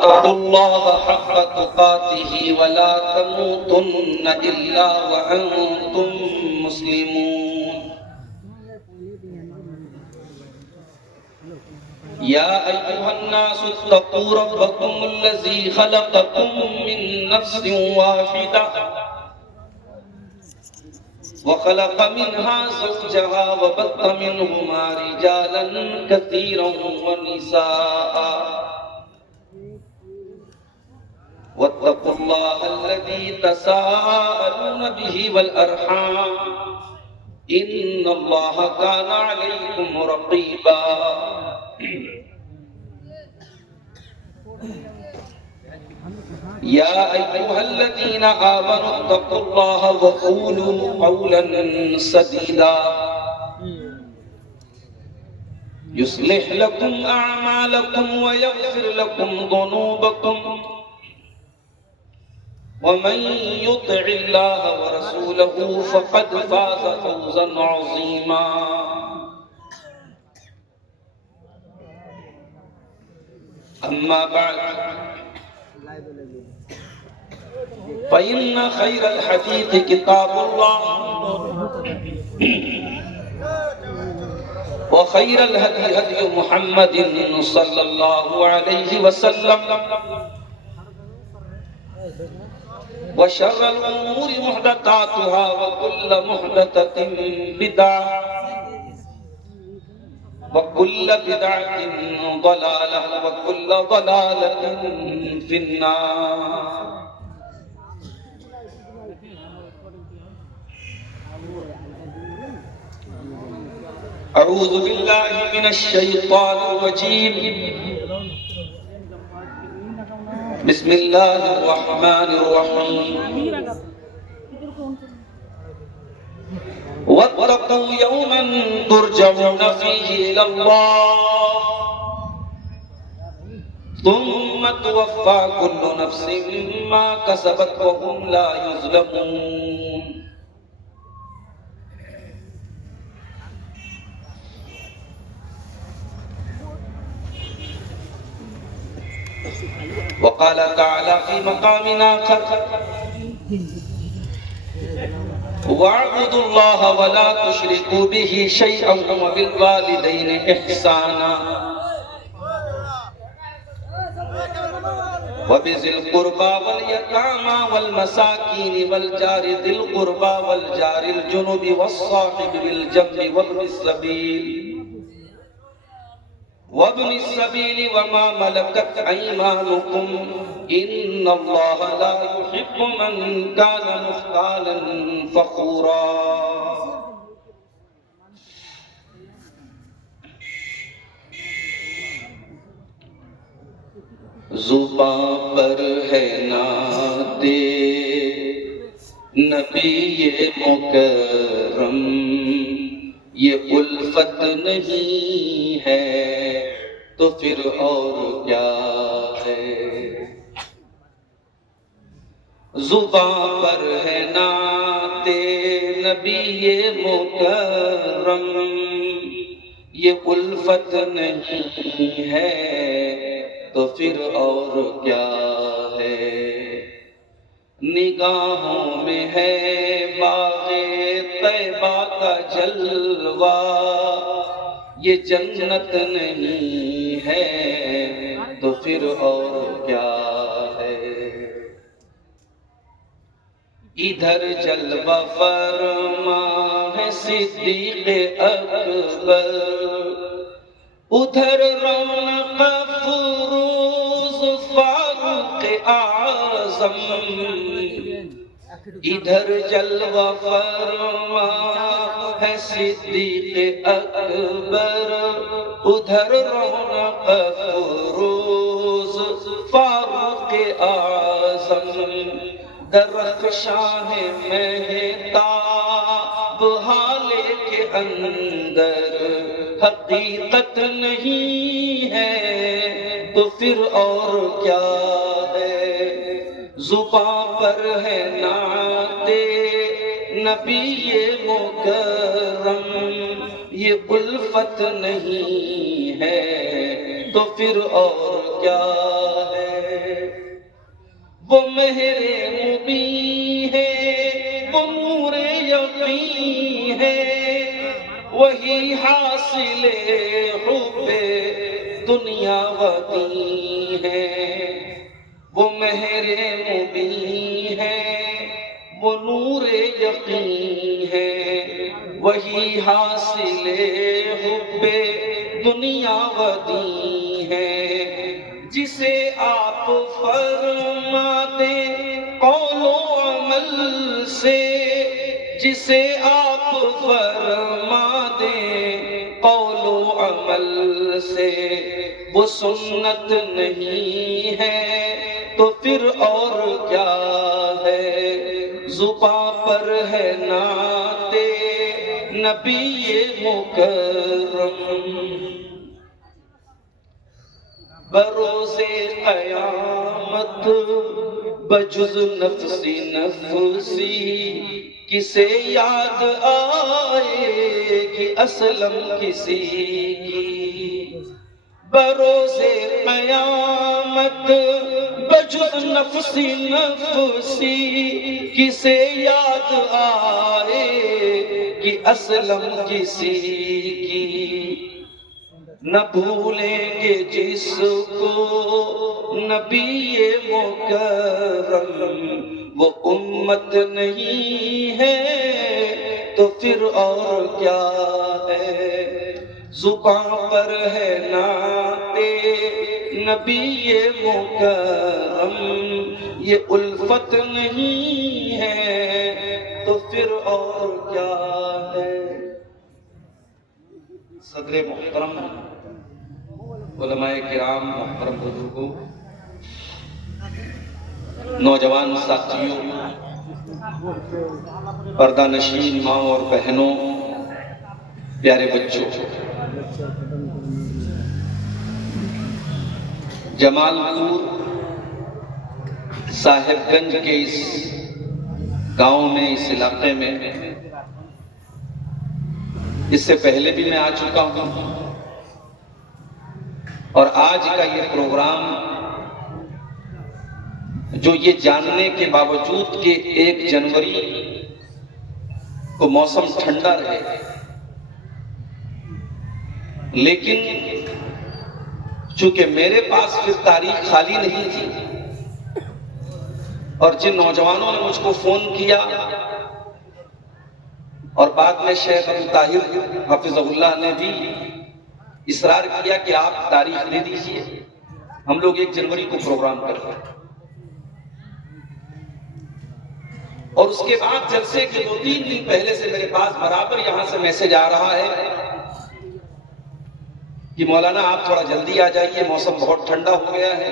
اتقوا الله حق تقاته ولا تموتن إلا وأنتم مسلمون يا أيها الناس اتقوا ربكم الذي خلقكم من نفس واحدة وخلق منها زوجها وبث منهما رجالا كثيرا ونساء واتقوا الله الذي تساءلون به والأرحام إن الله كان عليكم رقيبا يا أيها الذين آمنوا اتقوا الله وقولوا قولا سديدا يصلح لكم أعمالكم ويغفر لكم ذنوبكم ومن يطع الله ورسوله فقد فاز فوزا عظيما أما بعد فإن خير الحديث كتاب الله وخير الهدي هدي محمد صلى الله عليه وسلم وشر الأمور محدثاتها وكل محدثة بدعة وكل بدعة ضلالة وكل ضلالة في النار أعوذ بالله من الشيطان الرجيم بسم الله الرحمن الرحيم واتقوا يوما ترجعون فيه إلى الله ثم توفى كل نفس ما كسبت وهم لا يظلمون وقال تعالى في مقام آخر واعبدوا الله ولا تشركوا به شيئا وبالوالدين إحسانا وبذي القربى واليتامى والمساكين والجار ذي القربى والجار الجنب والصاحب بالجنب وابن السبيل وما ملكت أيمانكم إن الله لا يحب من كان مختالا فخورا زباں پر ہے نعت نبی مکرم یہ الفت نہیں ہے تو پھر اور کیا ہے زباں پر ہے نعت نبی مکرم یہ الفت نہیں ہے تو پھر اور کیا ہے نگاہوں میں ہے باغ طیبہ کا جلوہ یہ جنت نہیں ہے تو پھر اور کیا ہے ادھر جلوہ فرما ہے صدیق اکبر ادھر رونق فروز فاروق اعظم ادھر جلوہ فرما ہے صدیق اکبر ادھر رونق فروز فاروق اعظم درخشاں ہے مہتاب حالے کے اندر حقیقت نہیں ہے تو پھر اور کیا ہے زباں پر ہے نعت نبی مکرم یہ الفت نہیں ہے تو پھر اور کیا ہے وہ مہر مبین ہے، وہ نور یقین ہے، وہی حاصل حب دنیا و دین ہے۔ وہ مہر مبین ہے، وہ نور یقین ہے، وہی حاصل حب دنیا و دین ہے۔ جسے آپ فرما دیں قول و عمل سے، جسے آپ فرما دیں قول و عمل سے، وہ سنت نہیں ہے تو پھر اور کیا ہے؟ زباں پر ہے نعت نبی مکرم، بروز قیامت بجز نفسی نفسی کسے یاد آئے گی اسلم کسی کی؟ بروز قیامت بجز نفسی نفسی کسے یاد آئے گی اسلم کسی کی؟ نہ بھولیں گے جس کو نبی مکرم، وہ امت نہیں ہے تو پھر اور کیا ہے؟ زباں پر ہے نعت نبی مکرم، یہ الفت نہیں ہے تو پھر اور کیا ہے؟ صدر محترم، علماء کرام، محترم بزرگوں، نوجوان ساتھیوں، پردہ نشین ماں اور بہنوں، پیارے بچوں، جمال پور صاحب گنج کے اس گاؤں میں، اس علاقے میں اس سے پہلے بھی میں آ چکا ہوں، اور آج کا یہ پروگرام جو یہ جاننے کے باوجود کہ 1 جنوری کو موسم ٹھنڈا رہے، لیکن چونکہ میرے پاس پھر تاریخ خالی نہیں تھی، اور جن نوجوانوں نے مجھ کو فون کیا اور بعد میں شیخ ابو طاہر حفظہ اللہ نے بھی اصرار کیا کہ آپ تاریخ دے دیجئے، ہم لوگ 1 جنوری کو پروگرام کرتے ہیں، اور اس کے بعد جلسے کے 2-3 دن پہلے سے میرے پاس برابر یہاں سے میسج آ رہا ہے کہ مولانا آپ تھوڑا جلدی آ جائیے، موسم بہت ٹھنڈا ہو گیا ہے،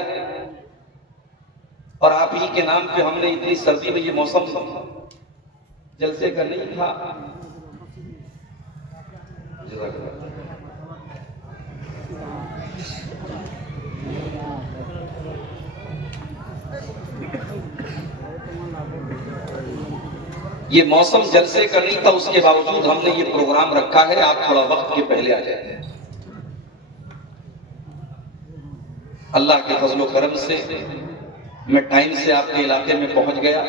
اور آپ ہی کے نام پہ ہم نے اتنی سردی میں، یہ موسم جلسے کا نہیں تھا۔ جزاک اللہ۔ یہ موسم جلسے کا نہیں تھا، اس کے باوجود ہم نے یہ پروگرام رکھا ہے، آپ تھوڑا وقت کے پہلے آ جائیں۔ اللہ کے فضل و کرم سے میں ٹائم سے آپ کے علاقے میں پہنچ گیا،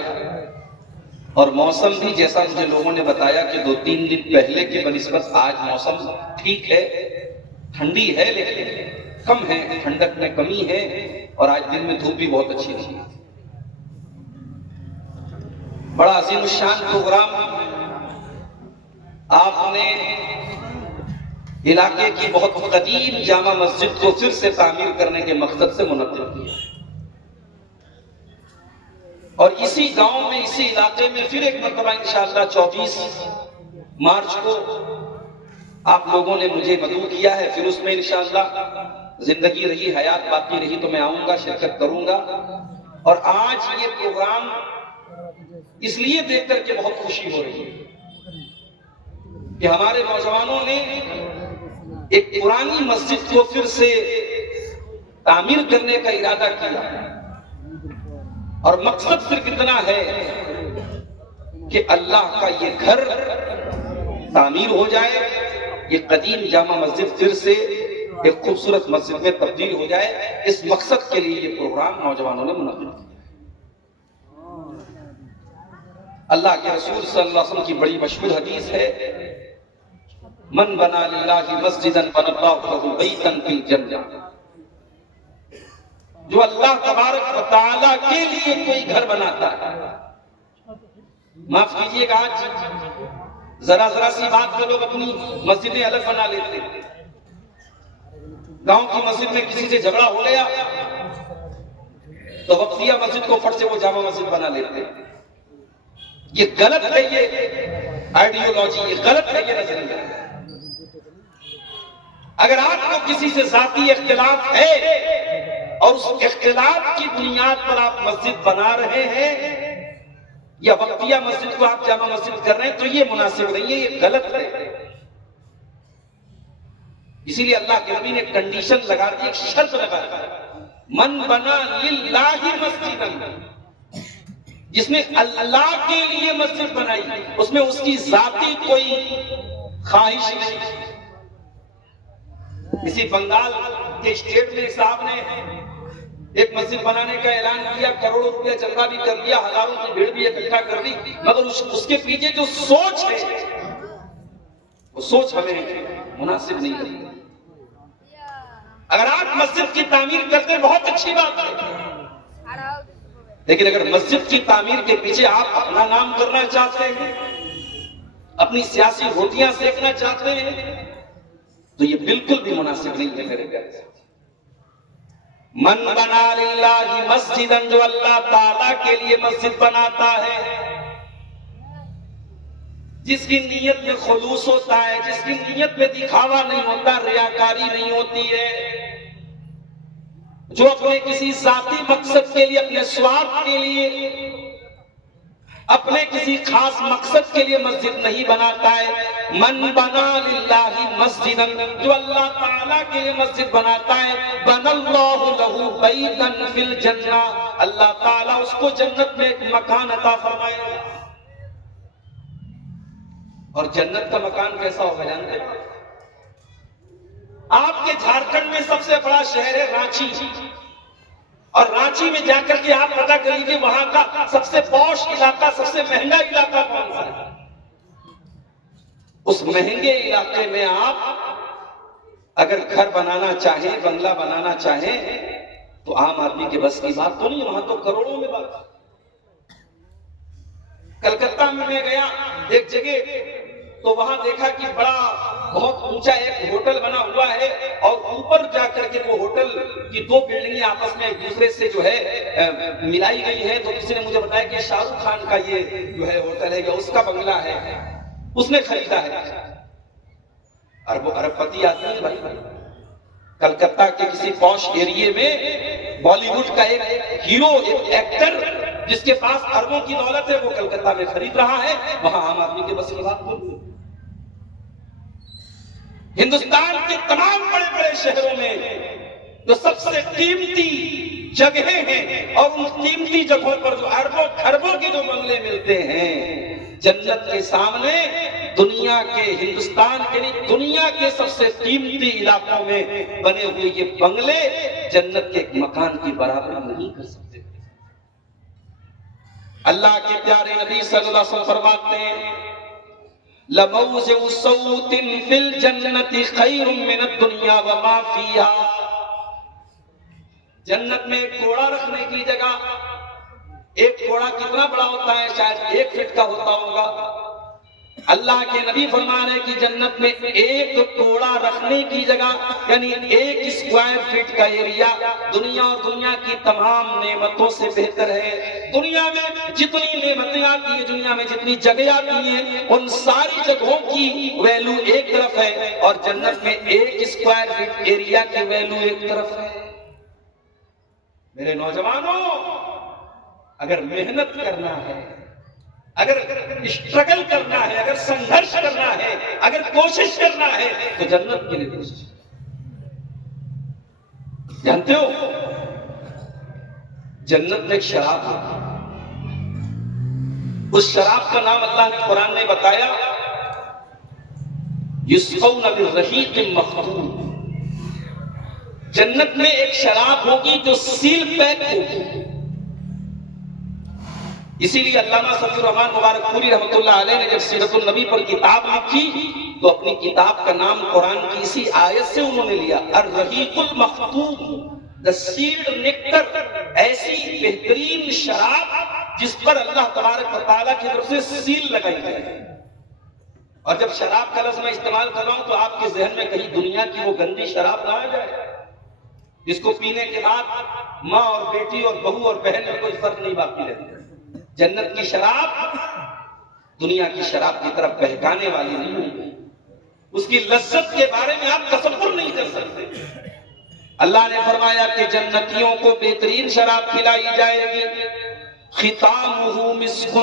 اور موسم بھی جیسا مجھے لوگوں نے بتایا کہ 2-3 دن پہلے کے بنسبت آج موسم ٹھیک ہے، ٹھنڈی ہے لیکن کم ہے، ٹھنڈک میں کمی ہے، اور آج دن میں دھوپ بھی بہت اچھی تھی۔ بڑا عظیم الشان پروگرام آپ نے علاقے کی بہت قدیم جامع مسجد کو پھر سے تعمیر کرنے کے مقصد سے منعقد کیا، اور اسی گاؤں میں، اسی علاقے میں پھر ایک مرتبہ انشاءاللہ 24 مارچ کو آپ لوگوں نے مجھے مدعو کیا ہے، پھر اس میں انشاءاللہ زندگی رہی، حیات باقی رہی تو میں آؤں گا، شرکت کروں گا۔ اور آج یہ پروگرام اس لیے دیکھ کر کے بہت خوشی ہو رہی ہے کہ ہمارے نوجوانوں نے ایک پرانی مسجد کو پھر سے تعمیر کرنے کا ارادہ کیا، اور مقصد پھر کتنا ہے کہ اللہ کا یہ گھر تعمیر ہو جائے، یہ قدیم جامع مسجد پھر سے ایک خوبصورت مسجد میں تبدیل ہو جائے۔ اس مقصد کے لیے یہ پروگرام نوجوانوں نے منعقد کیا۔ اللہ کے رسول صلی اللہ علیہ وسلم کی بڑی مشہور حدیث ہے، من بنا للہ مسجدا بنى اللہ لہ بیتا فی الجنہ، جو اللہ تبارک و تعالیٰ کے لیے کوئی گھر بناتا ہے، معاف کیجئے گا آج ذرا سی بات پہ لوگ اپنی مسجدیں الگ بنا لیتے ہیں. گاؤں کی مسجد میں کسی سے جھگڑا ہو گیا تو وقفیہ مسجد کو فٹ سے وہ جامع مسجد بنا لیتے ہیں. یہ غلط ہے، یہ آئیڈیالوجی، یہ غلط ہے، یہ نظریہ. اگر آپ کو کسی سے ذاتی اختلاف ہے اور اس اختلاف کی بنیاد پر آپ مسجد بنا رہے ہیں یا وقفیہ مسجد کو آپ جامع مسجد کر رہے ہیں تو یہ مناسب نہیں ہے، یہ غلط ہے. اسی لیے اللہ کے نبی نے کنڈیشن لگا دی، ایک شرط لگا دی، من بنا للہ مسجدا، جس نے اللہ کے لیے مسجد بنائی اس میں اس کی ذاتی کوئی خواہش نہیں. اسی بنگال کے اسٹیٹ میں صاحب نے ایک مسجد بنانے کا اعلان کیا، کروڑوں روپے چندہ بھی کر لیا، ہزاروں کی بھیڑ بھی اکٹھا کر دی، مگر اس کے پیچھے جو سوچ ہے وہ سوچ ہمیں مناسب نہیں ہے. اگر آپ مسجد کی تعمیر کرتے بہت اچھی بات ہے، لیکن اگر مسجد کی تعمیر کے پیچھے آپ اپنا نام کرنا چاہتے ہیں، اپنی سیاسی روٹیاں سیکنا چاہتے ہیں تو یہ بالکل بھی مناسب نہیں ہے میرے پیارے سے. من بنا للہ مسجدا، جو اللہ تعالیٰ کے لیے مسجد بناتا ہے، جس کی نیت میں خلوص ہوتا ہے، جس کی نیت میں دکھاوا نہیں ہوتا، ریاکاری نہیں ہوتی ہے، جو اپنے کسی ذاتی مقصد کے لیے، اپنے سوارتھ کے لیے، اپنے کسی خاص مقصد کے لیے مسجد نہیں بناتا ہے. من بنا للہ مسجدا، جو اللہ تعالیٰ کے لیے مسجد بناتا ہے، بنى اللہ لہ بیتا فی الجنہ، اللہ تعالیٰ اس کو جنت میں ایک مکان عطا فرمائے گا. اور جنت کا مکان کیسا ہوگا جانتے ہیں؟ آپ کے جھارکھنڈ میں سب سے بڑا شہر ہے رانچی، اور رانچی میں جا کر کے آپ پتہ کر لیجیے وہاں کا سب سے پوش علاقہ، سب سے مہنگا علاقہ کون سا ہے. اس مہنگے علاقے میں آپ اگر گھر بنانا چاہیں، بنگلہ بنانا چاہیں تو عام آدمی کے بس کی بات تو نہیں، وہاں تو کروڑوں میں بات. کلکتہ میں میں گیا ایک جگہ تو وہاں دیکھا کہ بڑا بہت اونچا ایک ہوٹل بنا ہوا ہے، اور اوپر جا کر کے وہ ہوٹل کی دو بلڈنگیں آپس میں ایک دوسرے سے جو ہے ملائی گئی ہیں. تو کسی نے مجھے بتایا کہ شاہ رخ خان کا یہ جو ہے ہوٹل ہے یا اس کا بنگلہ ہے، اس نے خریدا ہے. ارب پتی آدمی ہے بھائی. کلکتہ کے کسی پوش ایریے میں بالی ووڈ کا ایک ہیرو، ایک ایکٹر جس کے پاس اربوں کی دولت ہے، وہ کلکتہ میں خرید رہا ہے. وہاں عام آدمی کے بس کی بات بولو. ہندوستان کے تمام بڑے بڑے شہروں میں جو سب سے قیمتی جگہیں ہیں، اور ان قیمتی جگہوں پر جو اربوں کھربوں کے جو بنگلے ملتے ہیں، جنت کے سامنے دنیا کے، ہندوستان کے نہیں، دنیا کے سب سے قیمتی علاقوں میں بنے ہوئے یہ بنگلے جنت کے مکان کی برابر نہیں کر سکتے. اللہ کے پیارے نبی صلی اللہ علیہ وسلم فرماتے ہیں لَمَوْزِعُ صَوْتٍ فِي الْجَنَّةِ خَيْرٌ مِّنَ الدُّنْيَا وَمَا فِيهَا. جنت میں ایک کوڑا رکھنے کی جگہ، ایک کوڑا کتنا بڑا ہوتا ہے؟ شاید 1 فٹ کا ہوتا ہوگا. اللہ کے نبی فرما رہے ہیں کہ جنت میں ایک کوڑا رکھنے کی جگہ، یعنی 1 اسکوائر فٹ کا ایریا دنیا اور دنیا کی تمام نعمتوں سے بہتر ہے. دنیا میں جتنی نعمتیں آتی ہیں، دنیا میں جتنی جگہیں آتی ہیں، ان ساری جگہوں کی ویلیو ایک طرف ہے، اور جنت میں 1 اسکوائر فٹ ایریا کی ویلیو ایک طرف ہے. میرے نوجوانوں، اگر محنت کرنا ہے، اگر اسٹرگل کرنا ہے، اگر سنگھرش کرنا ہے، اگر کوشش کرنا ہے تو جنت کے لیے کوشش. جانتے ہو جنت میں ایک شراب ہے، اس شراب کا نام اللہ نے قرآن میں بتایا یسقون بالرحیق مختوم. جنت میں ایک شراب ہوگی جو سیل پیک ہوگی. اسی لیے علامہ صفی الرحمان مبارک پوری رحمۃ اللہ علیہ نے جب سیرت النبی پر کتاب لکھی تو اپنی کتاب کا نام قرآن کی اسی آیت سے انہوں نے لیا، الرحیق المختوم، دا سیلڈ نیکٹر، ایسی بہترین شراب جس پر اللہ تبارک و تعالیٰ کی طرف سے سیل لگائی جائے۔ اور جب شراب کا لفظ میں استعمال کر رہا ہوں تو آپ کے ذہن میں کہیں دنیا کی وہ گندی شراب نہ آ جائے جس کو پینے کے بعد ماں اور بیٹی اور بہو اور بہن میں کوئی فرق نہیں باقی رہتا۔ جنت کی شراب دنیا کی شراب کی طرف بہکانے والی نہیں ہوگی، اس کی لذت کے بارے میں آپ تصور نہیں کر سکتے۔ اللہ نے فرمایا کہ جنتیوں کو بہترین شراب پلائی جائے گی، ختامہ مسک،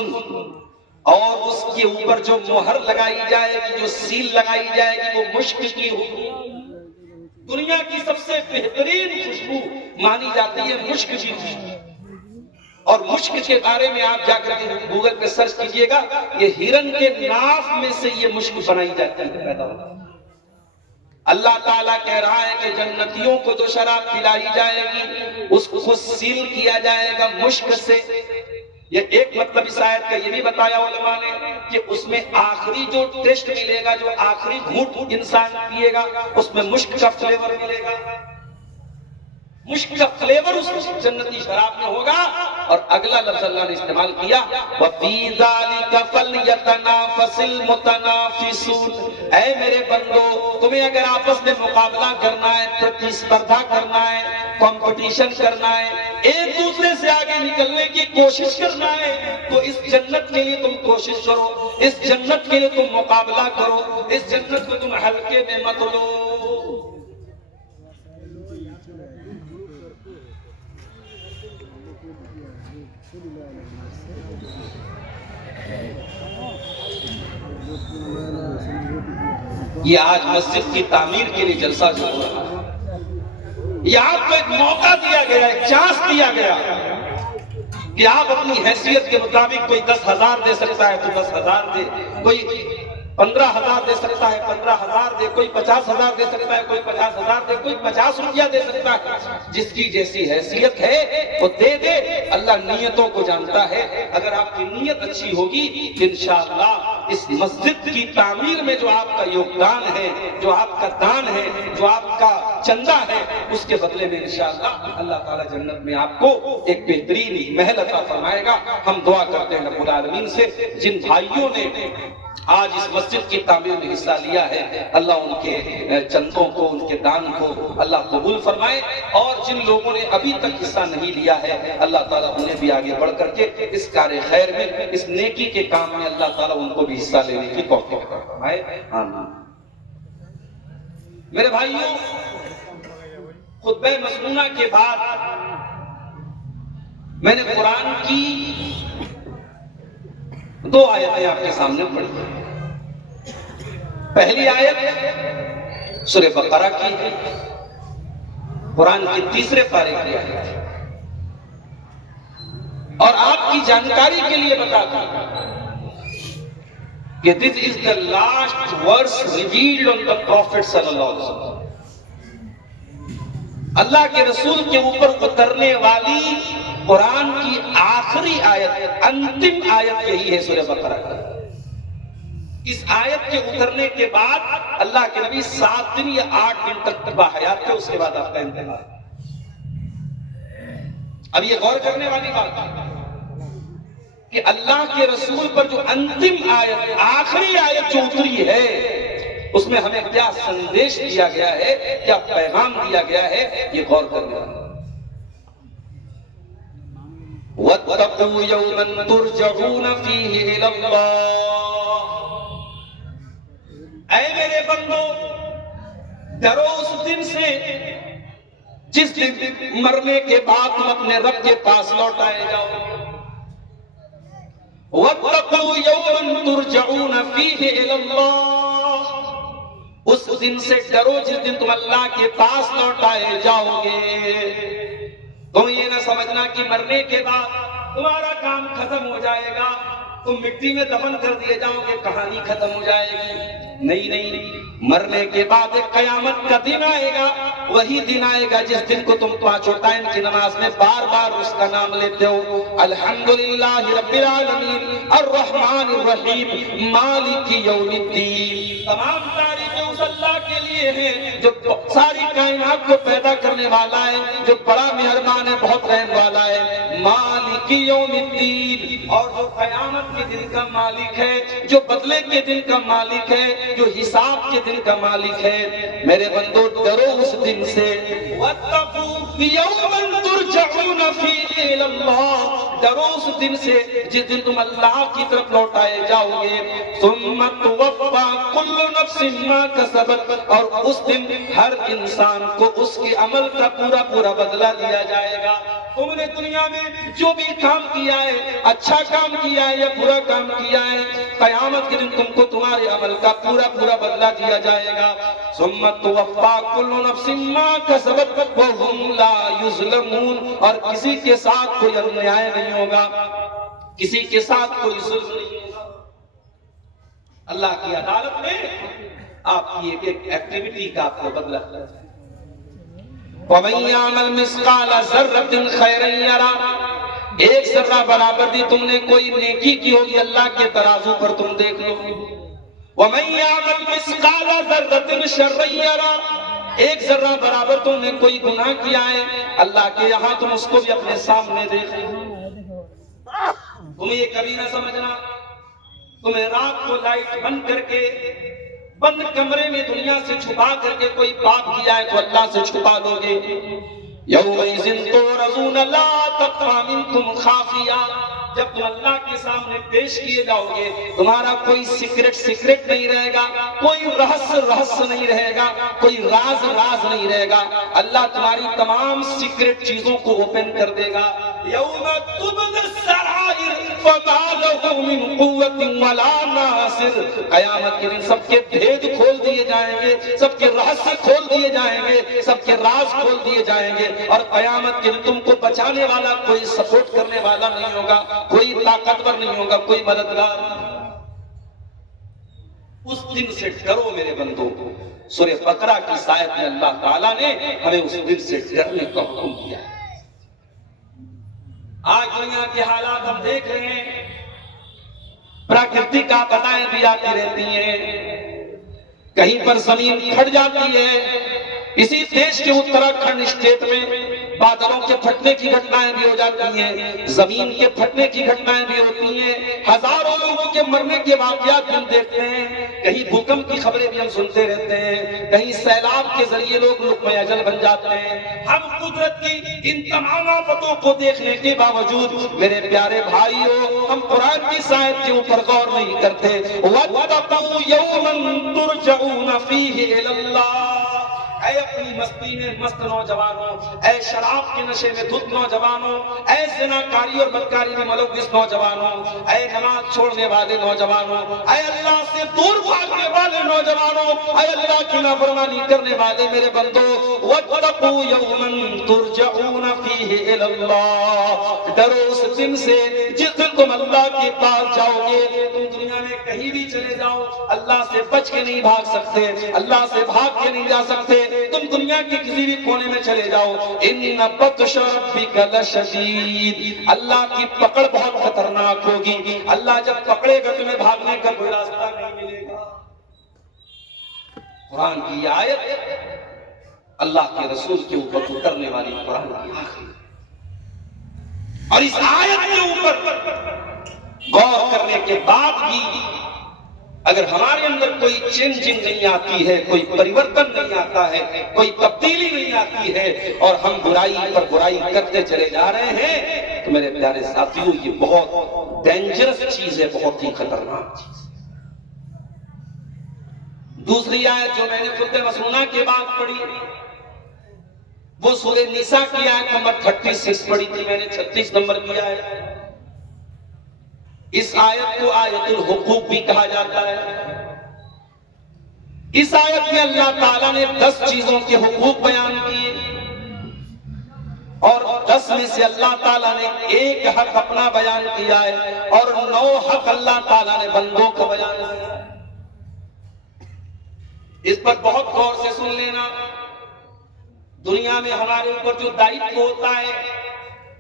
اور اس کے اوپر جو مہر لگائی جائے گی، جو سیل لگائی جائے گی، وہ مشک کی ہوگی۔ دنیا کی سب سے بہترین خوشبو مانی جاتی ہے مشک کی خوشبو، اور مشک کے بارے میں آپ جا کر کے گوگل پہ سرچ کیجئے گا، یہ ہرن کے ناف میں سے یہ مشک بنائی جاتی ہے، پیدا ہوتا ہے۔ اللہ تعالیٰ کہہ رہا ہے کہ جنتیوں کو جو شراب پلائی جائے گی اس کو سیل کیا جائے گا مشک سے۔ یہ ایک مطلب اس آیت کا یہ بھی بتایا علماء نے کہ اس میں آخری جو ٹیسٹ ملے گا، جو آخری گھونٹ انسان پیے گا، اس میں مشک کا فلیور ملے گا، مشک کا فلیور اس جنتی شراب میں ہوگا۔ اور اگلا لفظ اللہ نے استعمال کیا، وَفِي ذَلِكَ فَلْيَتَنَافَسِ الْمُتَنَافِسُونَ، اے میرے بندو، تمہیں اگر آپس میں مقابلہ کرنا ہے، پرتیسپردھا کرنا ہے، کمپٹیشن کرنا ہے، ایک دوسرے سے آگے نکلنے کی کوشش کرنا ہے، تو اس جنت کے لیے تم کوشش کرو، اس جنت کے لیے تم مقابلہ کرو، اس جنت کو تم ہلکے میں مت لو۔ یہ آج مسجد کی تعمیر کے لیے جلسہ جو ہو رہا ہے، یہ آپ کو ایک موقع دیا گیا، ایک چانس دیا گیا کہ آپ اپنی حیثیت کے مطابق، کوئی 10,000 دے سکتا ہے تو 10,000 دے، کوئی 15,000 دے سکتا ہے 15,000 دے، کوئی 50,000 دے سکتا ہے، کوئی 50,000 دے، کوئی 50 روپیہ دے سکتا ہے، جس کی جیسی حیثیت ہے وہ دے دے۔ اللہ نیتوں کو جانتا ہے، اگر آپ کی نیت اچھی ہوگی انشاءاللہ اس مسجد کی تعمیر میں جو آپ کا یوگدان ہے، جو آپ کا دان ہے، جو آپ کا چندہ ہے، اس کے بدلے میں انشاءاللہ اللہ تعالیٰ جنت میں آپ کو ایک بہترین محل عطا فرمائے گا۔ ہم دعا کرتے ہیں رب العالمین سے، جن بھائیوں نے آج اس مسجد کی تعمیر میں حصہ لیا ہے، اللہ ان کے چندوں کو، ان کے دان کو اللہ قبول فرمائے، اور جن لوگوں نے ابھی تک حصہ نہیں لیا ہے اللہ تعالیٰ انہیں بھی آگے بڑھ کر کے اس کار خیر میں، اس نیکی کے کام میں اللہ تعالیٰ ان کو بھی حصہ لینے کی توفیق عطا فرمائے، آمین۔ میرے بھائیوں، خطبہ مسنونہ کے بعد میں نے قرآن کی 2 آیتیں آپ کے سامنے پڑھی۔ پہلی آیت سورہ بقرہ کی ہے، قرآن کی 3 پارے کی آیت، اور آپ کی جانکاری کے لیے بتا دوں کہ this is the last verse revealed on the Prophet صلی اللہ علیہ وسلم۔ اللہ کے رسول کے اوپر اترنے والی قرآن کی آخری آیت، انتم آیت یہی ہے سورہ بقرہ کا۔ اس آیت کے اترنے کے بعد اللہ کے نبی 7 دن یا 8 دن تک باحیات تھے، اس کے بعد آپ کا انتقال۔ اب یہ غور کرنے والی بات ہے کہ اللہ کے رسول پر جو انتم آیت، آخری آیت جو اتری ہے، اس میں ہمیں کیا سندیش دیا گیا ہے، کیا پیغام دیا گیا ہے، یہ غور کرنے والی۔ وَاتَّقُوا يَوْمًا تُرْجَعُونَ فِيهِ إِلَى اللَّهِ، اے میرے بندو، ڈرو اس دن سے جس دن مرنے کے بعد تم اپنے رب کے پاس لوٹائے جاؤ۔ وَاتَّقُوا يَوْمًا تُرْجَعُونَ فِيهِ إِلَى اللَّهِ، اس دن سے ڈرو جس دن تم اللہ کے پاس لوٹائے جاؤ گے۔ تم یہ نہ سمجھنا کہ مرنے کے بعد تمہارا کام ختم ہو جائے گا، تم مٹی میں دفن کر دیے جاؤ گے کہانی ختم ہو جائے گی. نہیں, مرنے کے بعد ایک قیامت کا دن آئے گا. وہی دن آئے گا جس دن کو تم پانچوں ٹائم کی نماز میں بار بار اس کا نام لیتے ہو. الحمدللہ رب العالمین الرحمن الرحیم مالک یوم الدین. تمام تعریفیں اس اللہ کے لیے ہیں جو ساری کائنات کو پیدا کرنے والا ہے, جو بڑا مہربان ہے, بہت رحم والا ہے. مالک یوم الدین, اور جو قیامت کے دن کا مالک ہے, جو بدلے کے دن کا مالک ہے, جو حساب کے دن کا مالک ہے. میرے بندو ڈرو اس دن سے. واتقوا یوما ترجعون فیہ الی اللہ, ڈرو اس دن سے جس دن تم اللہ کی طرف لوٹائے جاؤ گے. ثم توفی کل نفس ما کسبت, اور اس دن ہر انسان کو اس کے عمل کا پورا پورا بدلہ دیا جائے گا. تم نے دنیا میں جو بھی کام کیا ہے, اچھا کام کیا ہے یا برا کام کیا ہے, قیامت کے دن تم کو تمہارے عمل کا پورا پورا بدلہ دیا جائے گا. ثم توفی کل نفس ما کسبت وهم لا یظلمون, اور کسی کے ساتھ کوئی انیائے نہیں ہوگا, کسی کے ساتھ کوئی ظلم نہیں ہوگا. اللہ کی عدالت میں آپ کی ایک ایک ایکٹیویٹی کا آپ کو بدلہ دیا جائے. وَمَن يَعْمَلْ مِثْقَالَ ذَرَّةٍ خَيْرًا يَرَهُ, ایک ذرہ برابر بھی تم نے کوئی نیکی کی ہوگی اللہ کے ترازو پر تم دیکھ لو. وَمَن يَعْمَلْ مِثْقَالَ ذَرَّةٍ شَرًّا يَرَهُ, ایک ذرہ برابر تم نے کوئی گناہ کیا ہے اللہ کے یہاں تم اس کو بھی اپنے سامنے دیکھ لو. تمہیں یہ کبھی نہ سمجھنا تمہیں رات کو لائٹ بند کر کے بند کمرے میں دنیا سے چھپا کر کے کوئی پاپ کیا ہے تو اللہ سے چھپا لو گے. یومئذ تعرضون لا تخفی منکم خافیہ, جب تم اللہ کے سامنے پیش کیے جاؤ گے تمہارا کوئی سیکرٹ نہیں رہے گا, کوئی رہس نہیں رہے گا, کوئی راز نہیں رہے گا. اللہ تمہاری تمام سیکرٹ چیزوں کو اوپن کر دے گا. یوم تبلی السرائر فما لہ من قوت ولا ناصر, قیامت کے دن سب کے بھید کھول دیے جائیں گے, سب کے رہس کھول دیے جائیں گے, سب کے راز کھول دیے جائیں گے, اور قیامت کے دن تم کو بچانے والا, کوئی سپورٹ کرنے والا نہیں ہوگا, کوئی طاقتور نہیں ہوگا, کوئی مددگار. اس دن سے ڈرو میرے بندوں. سورہ بقرہ کی آیت میں اللہ تعالیٰ نے ہمیں اس دن سے ڈرنے کا حکم دیا ہے. آج دنیا کے حالات ہم دیکھ رہے ہیں, پراکرتک آفتیں بھی آتی رہتی ہیں, کہیں پر زمین پھٹ جاتی ہے. اسی دیش کے اتراکھنڈ اسٹیٹ میں بادلوں کے پھٹنے کی گھٹنائیں بھی ہو جاتی ہیں, زمین کے پھٹنے کی گھٹنائیں بھی ہوتی ہیں, ہزاروں لوگوں کے مرنے کے واقعات ہم دیکھتے ہیں, کہیں بھوکمپ کی خبریں بھی ہم سنتے رہتے ہیں, کہیں سیلاب کے ذریعے لوگ لقمہ اجل بن جاتے ہیں. ہم قدرت کی ان تمام آفتوں کو دیکھنے کے باوجود میرے پیارے بھائیو ہم قرآن کی آیت کے اوپر غور نہیں کرتے. وَاتَّقُوا يَوْمًا تُرْجَعُونَ فِيهِ إِلَى اللَّهِ, اے اپنی مستی میں مست نوجوانوں, اے شراب کے نشے میں دھت نوجوانوں, اے زناکاری اور بدکاری میں ملوث نوجوانوں, اے نماز چھوڑنے والے نوجوانوں, اے اللہ سے دور بھاگنے والے نوجوانوں, اے اللہ کی نافرمانی کرنے والے میرے بندو, وَاتَّقُوا يَوْمًا تُرْجَعُونَ فِيهِ إِلَى اللَّهِ, ڈرو اس دن سے جس دن تم اللہ کے پاس جاؤ گے. تم دنیا میں کہیں بھی چلے جاؤ اللہ سے بچ کے نہیں بھاگ سکتے, اللہ سے بھاگ کے نہیں جا سکتے. تم دنیا کے کسی بھی کونے میں چلے جاؤ, ان بطش ربک لشدید, اللہ کی پکڑ بہت خطرناک ہوگی. اللہ جب پکڑے گا تمہیں بھاگنے کا کوئی راستہ نہیں ملے گا. قرآن کی آیت اللہ کے رسول کے اوپر اترنے والی قرآن کی آخری, اور اس آیت کے اوپر غور کرنے کے بعد بھی اگر ہمارے اندر کوئی چینجنگ نہیں آتی ہے, کوئی پریورتن نہیں آتا ہے, کوئی تبدیلی نہیں آتی ہے, اور ہم برائی پر برائی کرتے چلے جا رہے ہیں, تو میرے پیارے ساتھیوں یہ بہت ڈینجرس چیز ہے, بہت ہی خطرناک چیز ہے. دوسری آیت جو میں نے خطبہ مسنونہ کے بعد پڑھی وہ سورہ نساء کی آیت نمبر 36 پڑھی تھی, میں نے 36 نمبر کی آیت. اس آیت کو آیت الحقوق بھی کہا جاتا ہے. اس آیت میں اللہ تعالیٰ نے 10 چیزوں کے حقوق بیان کیے. اور 10 میں سے اللہ تعالیٰ نے ایک حق اپنا بیان کیا ہے اور 9 حق اللہ تعالیٰ نے بندوں کا بیان کیا ہے۔ اس پر بہت غور سے سن لینا۔ دنیا میں ہمارے اوپر جو دائتو ہوتا ہے،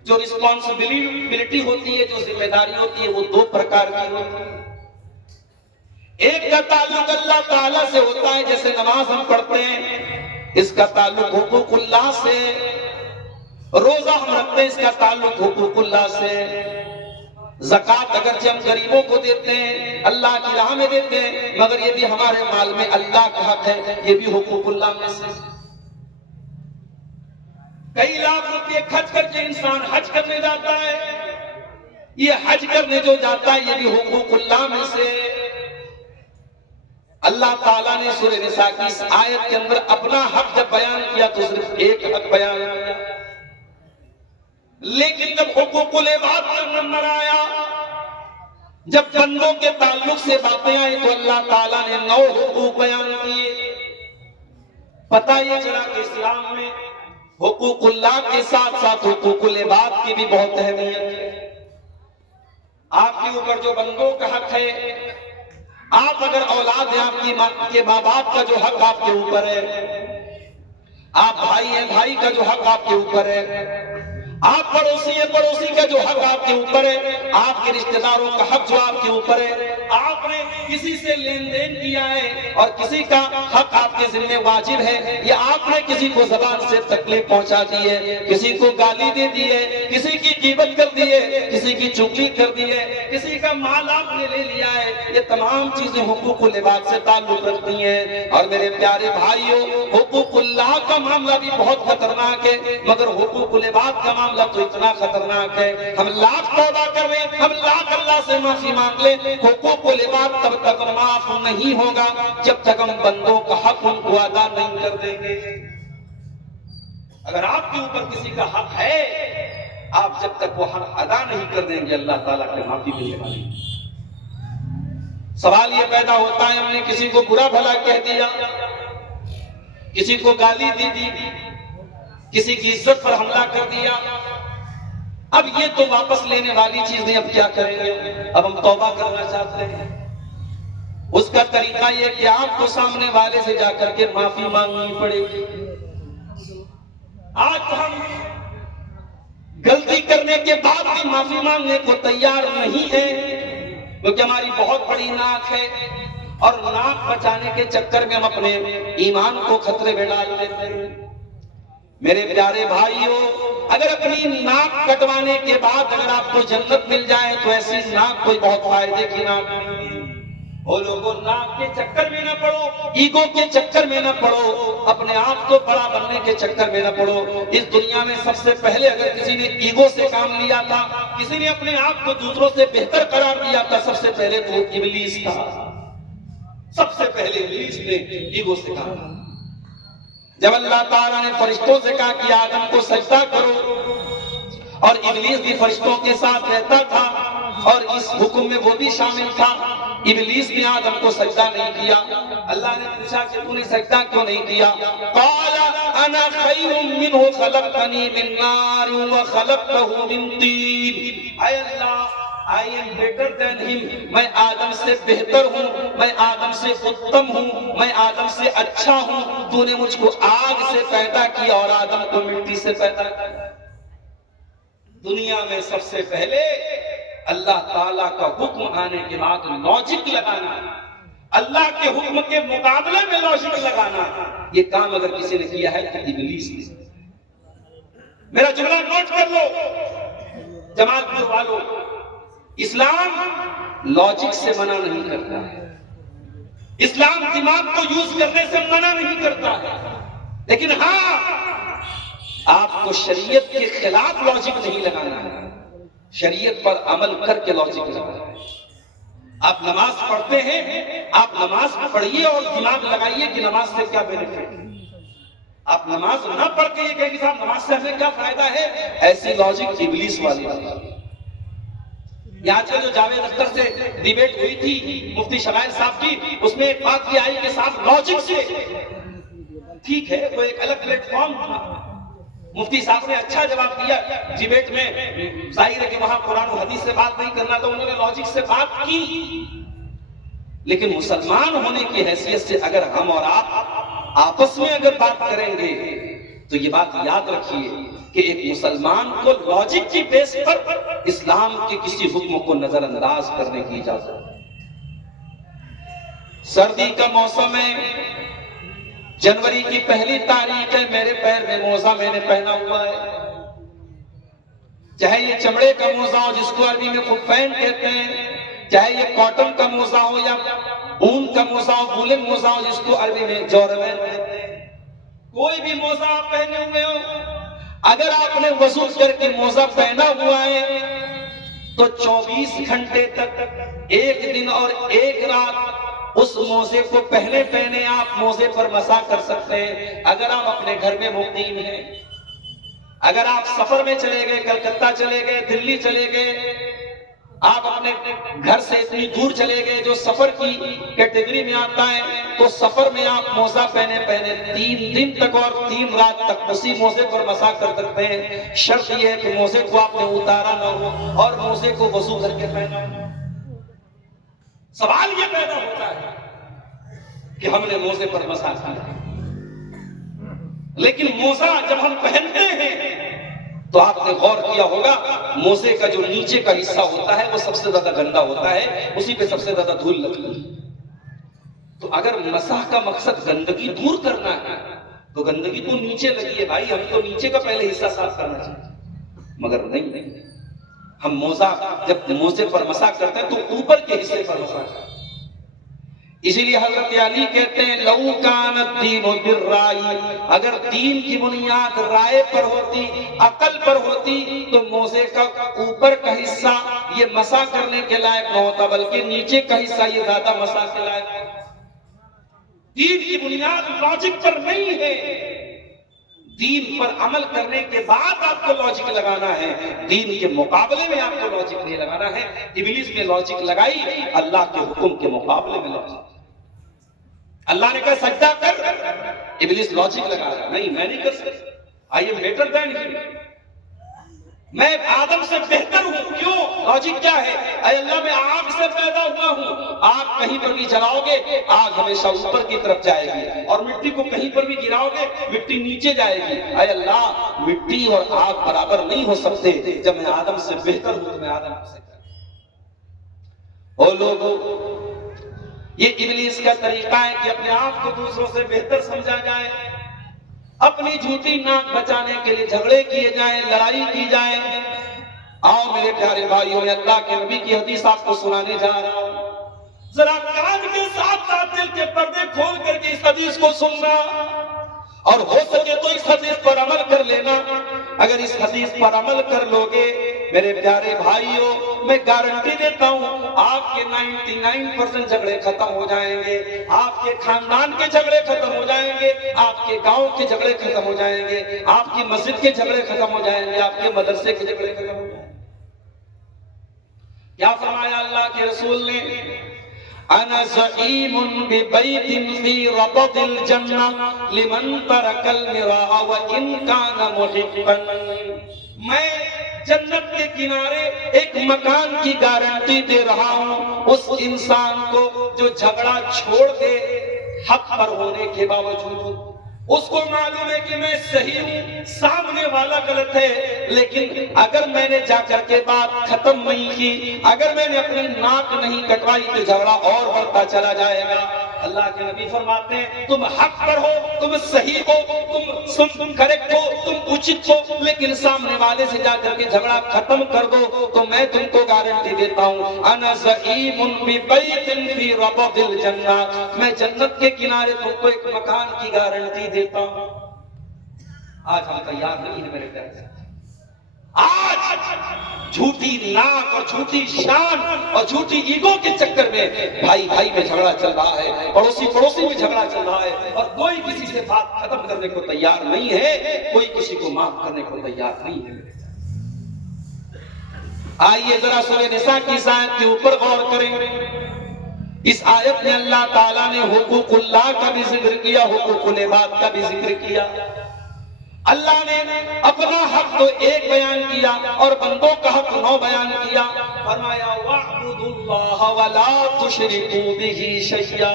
جو رسپانسبلٹی ہوتی ہے، جو ذمہ داری ہوتی ہے، وہ 2 پرکار کی ہوتی ہے۔ ایک کا تعلق اللہ تعالیٰ سے ہوتا ہے، جیسے نماز ہم پڑھتے ہیں، اس کا تعلق حقوق اللہ سے۔ روزہ ہم رکھتے ہیں، اس کا تعلق حقوق اللہ سے۔ زکوٰۃ اگرچہ ہم غریبوں کو دیتے ہیں، اللہ کی راہ میں دیتے ہیں، مگر یہ بھی ہمارے مال میں اللہ کا حق ہے، یہ بھی حقوق اللہ میں سے۔ کئی لاکھ روپے خرچ کر کے انسان حج کرنے جاتا ہے، یہ حج کرنے جو جاتا ہے، یہ بھی حقوق اللہ میں سے۔ اللہ تعالیٰ نے سورہ نساء کی اس آیت کے اندر اپنا حق جب بیان کیا تو صرف ایک حق بیان کیا، لیکن جب حقوق العباد کا نمبر آیا، جب بندوں کے تعلق سے باتیں آئی، تو اللہ تعالیٰ نے 9 حقوق بیان کیے۔ پتہ یہ چلا کہ اسلام میں حقوق اللہ کے ساتھ ساتھ حقوق العباد کی بھی بہت اہمیت ہے۔ آپ کے اوپر جو بندوں کا حق ہے، آپ اگر اولاد ہیں، آپ کے ماں باپ کا جو حق آپ کے اوپر ہے، آپ بھائی ہیں، بھائی کا جو حق آپ کے اوپر ہے، آپ پڑوسی ہیں، پڑوسی کا جو حق آپ کے اوپر ہے، آپ کے رشتہ داروں کا حق جو آپ کے اوپر ہے، آپ نے کسی سے لین دین کیا ہے اور کسی کا حق آپ کے ذمہ واجب ہے، یا آپ نے کسی کو زبان سے تکلیف پہنچا دی ہے، کسی کو گالی دے دی ہے، کسی کی غیبت کر دی ہے، کسی کی چغلی کر دی ہے، کسی کا مال آپ نے لے لیا ہے، یہ تمام چیزیں حقوق العباد سے تعلق رکھتی ہیں۔ اور میرے پیارے بھائیوں، حقوق اللہ کا معاملہ بھی بہت خطرناک ہے، مگر حقوق العباد کا معاملہ تو اتنا خطرناک ہے، ہم لاکھ توبہ کر لیں، ہم لاکھ اللہ سے معافی مانگ لیں، حقوق العباد تب تک معاف نہیں ہوگا جب تک ہم بندوں کا حق ان کو ادا نہیں کر دیں گے۔ اگر آپ کے اوپر کسی کا حق ہے، آپ جب تک وہ حق ادا نہیں کر دیں گے، اللہ تعالیٰ کی معافی ملنے والی۔ سوال یہ پیدا ہوتا ہے، ہم نے کسی کو برا بھلا کہہ دیا، کسی کو گالی دی، کسی کی عزت پر حملہ کر دیا، اب یہ تو واپس لینے والی چیز نہیں، اب کیا کریں گے؟ اب ہم توبہ کرنا چاہتے ہیں۔ اس کا طریقہ یہ کہ آپ کو سامنے والے سے جا کر کے معافی مانگنی پڑے گی۔ آج ہم غلطی کرنے کے بعد بھی معافی مانگنے کو تیار نہیں ہیں، کیونکہ ہماری بہت بڑی ناک ہے، اور ناک بچانے کے چکر میں ہم اپنے ایمان کو خطرے میں ڈال دیتے ہیں۔ میرے پیارے بھائیوں، اگر اپنی ناک کٹوانے کے بعد اگر آپ کو جنت مل جائے تو ایسی ناک کوئی بہت فائدے کی ناک نہیں ہے۔ وہ لوگوں، ناک کے چکر میں نہ پڑو، ایگو کے چکر میں نہ پڑو، اپنے آپ کو بڑا بننے کے چکر میں نہ پڑو۔ اس دنیا میں سب سے پہلے اگر کسی نے ایگو سے کام لیا تھا، کسی نے اپنے آپ کو دوسروں سے بہتر قرار دیا تھا، سب سے پہلے تو ابلیس تھا۔ سب سے پہلے ابلیس نے ایگو سے کام لیا۔ جب اللہ تعالیٰ نے فرشتوں سے کہا کہ آدم کو سجدہ کرو، اور ابلیس بھی فرشتوں کے ساتھ رہتا تھا اور اس حکم میں وہ بھی شامل تھا، ابلیس نے آدم کو سجدہ نہیں کیا۔ اللہ نے پوچھا کہ تو نے سجدہ کیوں نہیں کیا؟ قال انا خیر منہ خلقتنی من نار وخلقتہ من طین۔ اے اللہ، I am better than him، میں آدم سے بہتر ہوں، میں آدم سے اتم ہوں، میں آدم سے اچھا ہوں، تو نے مجھ کو آگ سے پیدا کیا اور آدم کو مٹی سے پیدا کیا۔ دنیا میں سب سے پہلے اللہ تعالیٰ کا حکم آنے کے بعد لاجک لگانا، اللہ کے حکم کے مقابلے میں لاجک لگانا، یہ کام اگر کسی نے کیا ہے تو ابلیس نے۔ میرا جملہ نوٹ کر لو جماعت پور والوں، اسلام لاجک سے منع نہیں کرتا ہے، اسلام دماغ کو یوز کرنے سے منع نہیں کرتا ہے، لیکن ہاں آپ کو شریعت کے خلاف لاجک نہیں لگانا ہے، شریعت پر عمل کر کے لاجک لگانا ہے۔ آپ نماز پڑھتے ہیں، آپ نماز پڑھیے اور دماغ لگائیے کہ نماز سے کیا بینیفٹ ہے۔ آپ نماز نہ پڑھ کے یہ کہیں کہ صاحب نماز سے ہمیں کیا فائدہ ہے، ایسی لاجک ابلیس والی ہے۔ یہاں سے جو جاوید اختر سے ڈیبیٹ ہوئی تھی مفتی شمائل صاحب کی، اس میں ایک بات کی آئی کہ صاحب لاجک سے، ٹھیک ہے وہ ایک الگ پلیٹ فارم تھا، مفتی صاحب نے اچھا جواب دیا ڈیبیٹ میں. ظاہر ہے کہ وہاں قرآن و حدیث سے بات نہیں کرنا تو انہوں نے لاجک سے بات کی. لیکن مسلمان ہونے کی حیثیت سے اگر ہم اور آپ آپس میں اگر بات کریں گے تو یہ بات یاد رکھیے کہ ایک مسلمان کو لاجک کی بیس پر اسلام کے کسی حکم کو نظر انداز کرنے کی اجازت ہے. سردی کا موسم ہے, جنوری کی 1 تاریخ ہے, میرے پیر میں موزہ میں نے پہنا ہوا ہے, چاہے یہ چمڑے کا موزہ ہو جس کو عربی میں خفین کہتے ہیں, چاہے یہ کاٹن کا موزہ ہو یا اون کا موزہ ہو, وولن موزہ ہو جس کو عربی میں جوربین کہتے ہیں, کوئی بھی موزہ آپ پہنے ہوئے ہو, اگر آپ نے وضو کر کے موزہ پہنا ہوا ہے تو 24 گھنٹے تک, 1 دن اور 1 رات اس موزے کو پہنے آپ موزے پر مسح کر سکتے ہیں. اگر آپ اپنے گھر میں مقیم ہیں, اگر آپ سفر میں چلے گئے, کلکتہ چلے گئے, دلی چلے گئے, آپ اپنے گھر سے اتنی دور چلے گئے جو سفر کی کیٹیگری میں آتا ہے, تو سفر میں آپ موزہ پہنے 3 دن تک اور 3 رات تک اسی موزے پر مسح کر سکتے ہیں. شرط یہ ہے کہ موزے کو آپ نے اتارا نہ ہو اور موزے کو وضو کر کے پہنا ہو. سوال یہ پیدا ہوتا ہے کہ ہم نے موزے پر مسح کیا, لیکن موزہ جب ہم پہنتے ہیں تو آپ نے غور کیا ہوگا موزے کا جو نیچے کا حصہ ہوتا ہے وہ سب سے زیادہ گندا ہوتا ہے, اسی پہ سب سے زیادہ دھول لگتی ہے. تو اگر مسح کا مقصد گندگی دور کرنا ہے تو گندگی تو نیچے لگی ہے بھائی, ہم تو نیچے کا پہلے حصہ صاف کرنا چاہیے. مگر نہیں, ہم موزہ جب موزے پر مسح کرتے ہیں تو اوپر کے حصے پر مسح کرتے ہیں. اسی لیے حضرت علی کہتے ہیں لو کان الدین بالرائے, اگر دین کی بنیاد رائے پر ہوتی, عقل پر ہوتی, تو موزے کا اوپر کا حصہ یہ مسح کرنے کے لائق نہ ہوتا, بلکہ نیچے کا حصہ یہ زیادہ مسح کے لائق ہوتا. دین کی بنیاد لاجک پر نہیں ہے, دین پر عمل کرنے کے بعد آپ کو لاجک لگانا ہے, دین کے مقابلے میں آپ کو لاجک نہیں لگانا ہے. ابلیس نے لاجک لگائی اللہ کے حکم کے مقابلے میں لاجک. اللہ نے کہا سجدہ کر, ابلیس لاجک لگا رہا, نہیں میں نہیں کر سکتا, آئی ایم بیٹر دین ہم, میں آدم سے بہتر ہوں. کیوں؟ لاجک کیا ہے؟ اے اللہ میں آگ سے پیدا ہوا ہوں, آگ کہیں پر بھی جلاؤ گے آگ ہمیشہ اوپر کی طرف جائے گی, اور مٹی کو کہیں پر بھی گراؤ گے مٹی نیچے جائے گی. اے اللہ مٹی اور آگ برابر نہیں ہو سکتے, جب میں آدم سے بہتر ہوں تو میں آدم سے کر. او لوگوں, یہ ابلیس کا طریقہ ہے کہ اپنے آپ کو دوسروں سے بہتر سمجھا جائے, اپنی جھوٹی ناک بچانے کے لیے جھگڑے کیے جائیں, لڑائی کی جائے. آؤ میرے پیارے بھائیوں, میں اللہ کے نبی کی حدیث آپ کو سنانے جا رہا ہوں, ذرا کان کے ساتھ ساتھ دل کے پردے کھول کر کے اس حدیث کو سننا, اور ہو سکے تو اس حدیث پر عمل کر لینا. اگر اس حدیث پر عمل کر لوگے میرے پیارے بھائیوں, میں گارنٹی دیتا ہوں آپ کے 99% جھگڑے ختم ہو جائیں گے, آپ کے خاندان کے جھگڑے ختم ہو جائیں گے, آپ کے گاؤں کے جھگڑے ختم ہو جائیں گے, آپ کی مسجد کے جھگڑے ختم ہو جائیں گے, آپ کے مدرسے کے جھگڑے ختم ہو جائیں گے. کیا فرمایا اللہ کے رسول نے؟ انا زعیم ببیت فی ربض الجنہ لمن ترک المراء وان کان محبا. میں جنت کے کنارے ایک مکان کی گارنٹی دے رہا ہوں اس انسان کو جو جھگڑا چھوڑ دے حق پر ہونے کے باوجود. اس کو معلوم ہے کہ میں صحیح ہوں, سامنے والا غلط ہے, لیکن اگر میں نے جا کر کے بات ختم نہیں کی, اگر میں نے اپنی ناک نہیں کٹوائی تو جھگڑا اور بڑھتا چلا جائے گا. اللہ کے نبی فرماتے ہیں تم حق پر ہو, تم صحیح ہو, تم کریکٹ ہو, تم اچت ہو, لیکن سامنے والے سے جا کر کے جھگڑا ختم کر دو تو میں تم کو گارنٹی دیتا ہوں انا زعیم ببیت فی ربض الجنہ, میں جنت کے کنارے تم کو ایک مکان کی گارنٹی دیتا ہوں. آج ہم تیار نہیں ہیں میرے پیارے ساتھی. آج جھوٹی ناک اور جھوٹی شان اور جھوٹی ایگو کے چکر میں بھائی بھائی میں جھگڑا چل رہا ہے, پڑوسی پڑوسی میں جھگڑا چل رہا ہے, اور کوئی کسی سے بات ختم کرنے کو تیار نہیں ہے, کوئی کسی کو معاف کرنے کو تیار نہیں ہے. آئیے ذرا سورہ نساء کی اس آیت کے اوپر غور کریں. اس آیت میں اللہ تعالیٰ نے حقوق اللہ کا بھی ذکر کیا, حقوق العباد کا بھی ذکر کیا. اللہ نے اپنا حق تو ایک بیان کیا اور بندوں کا حق 9 بیان کیا. فرمایا وَاعْبُدُوا اللَّهَ وَلَا تُشْرِكُوا بِهِ شَيْئًا.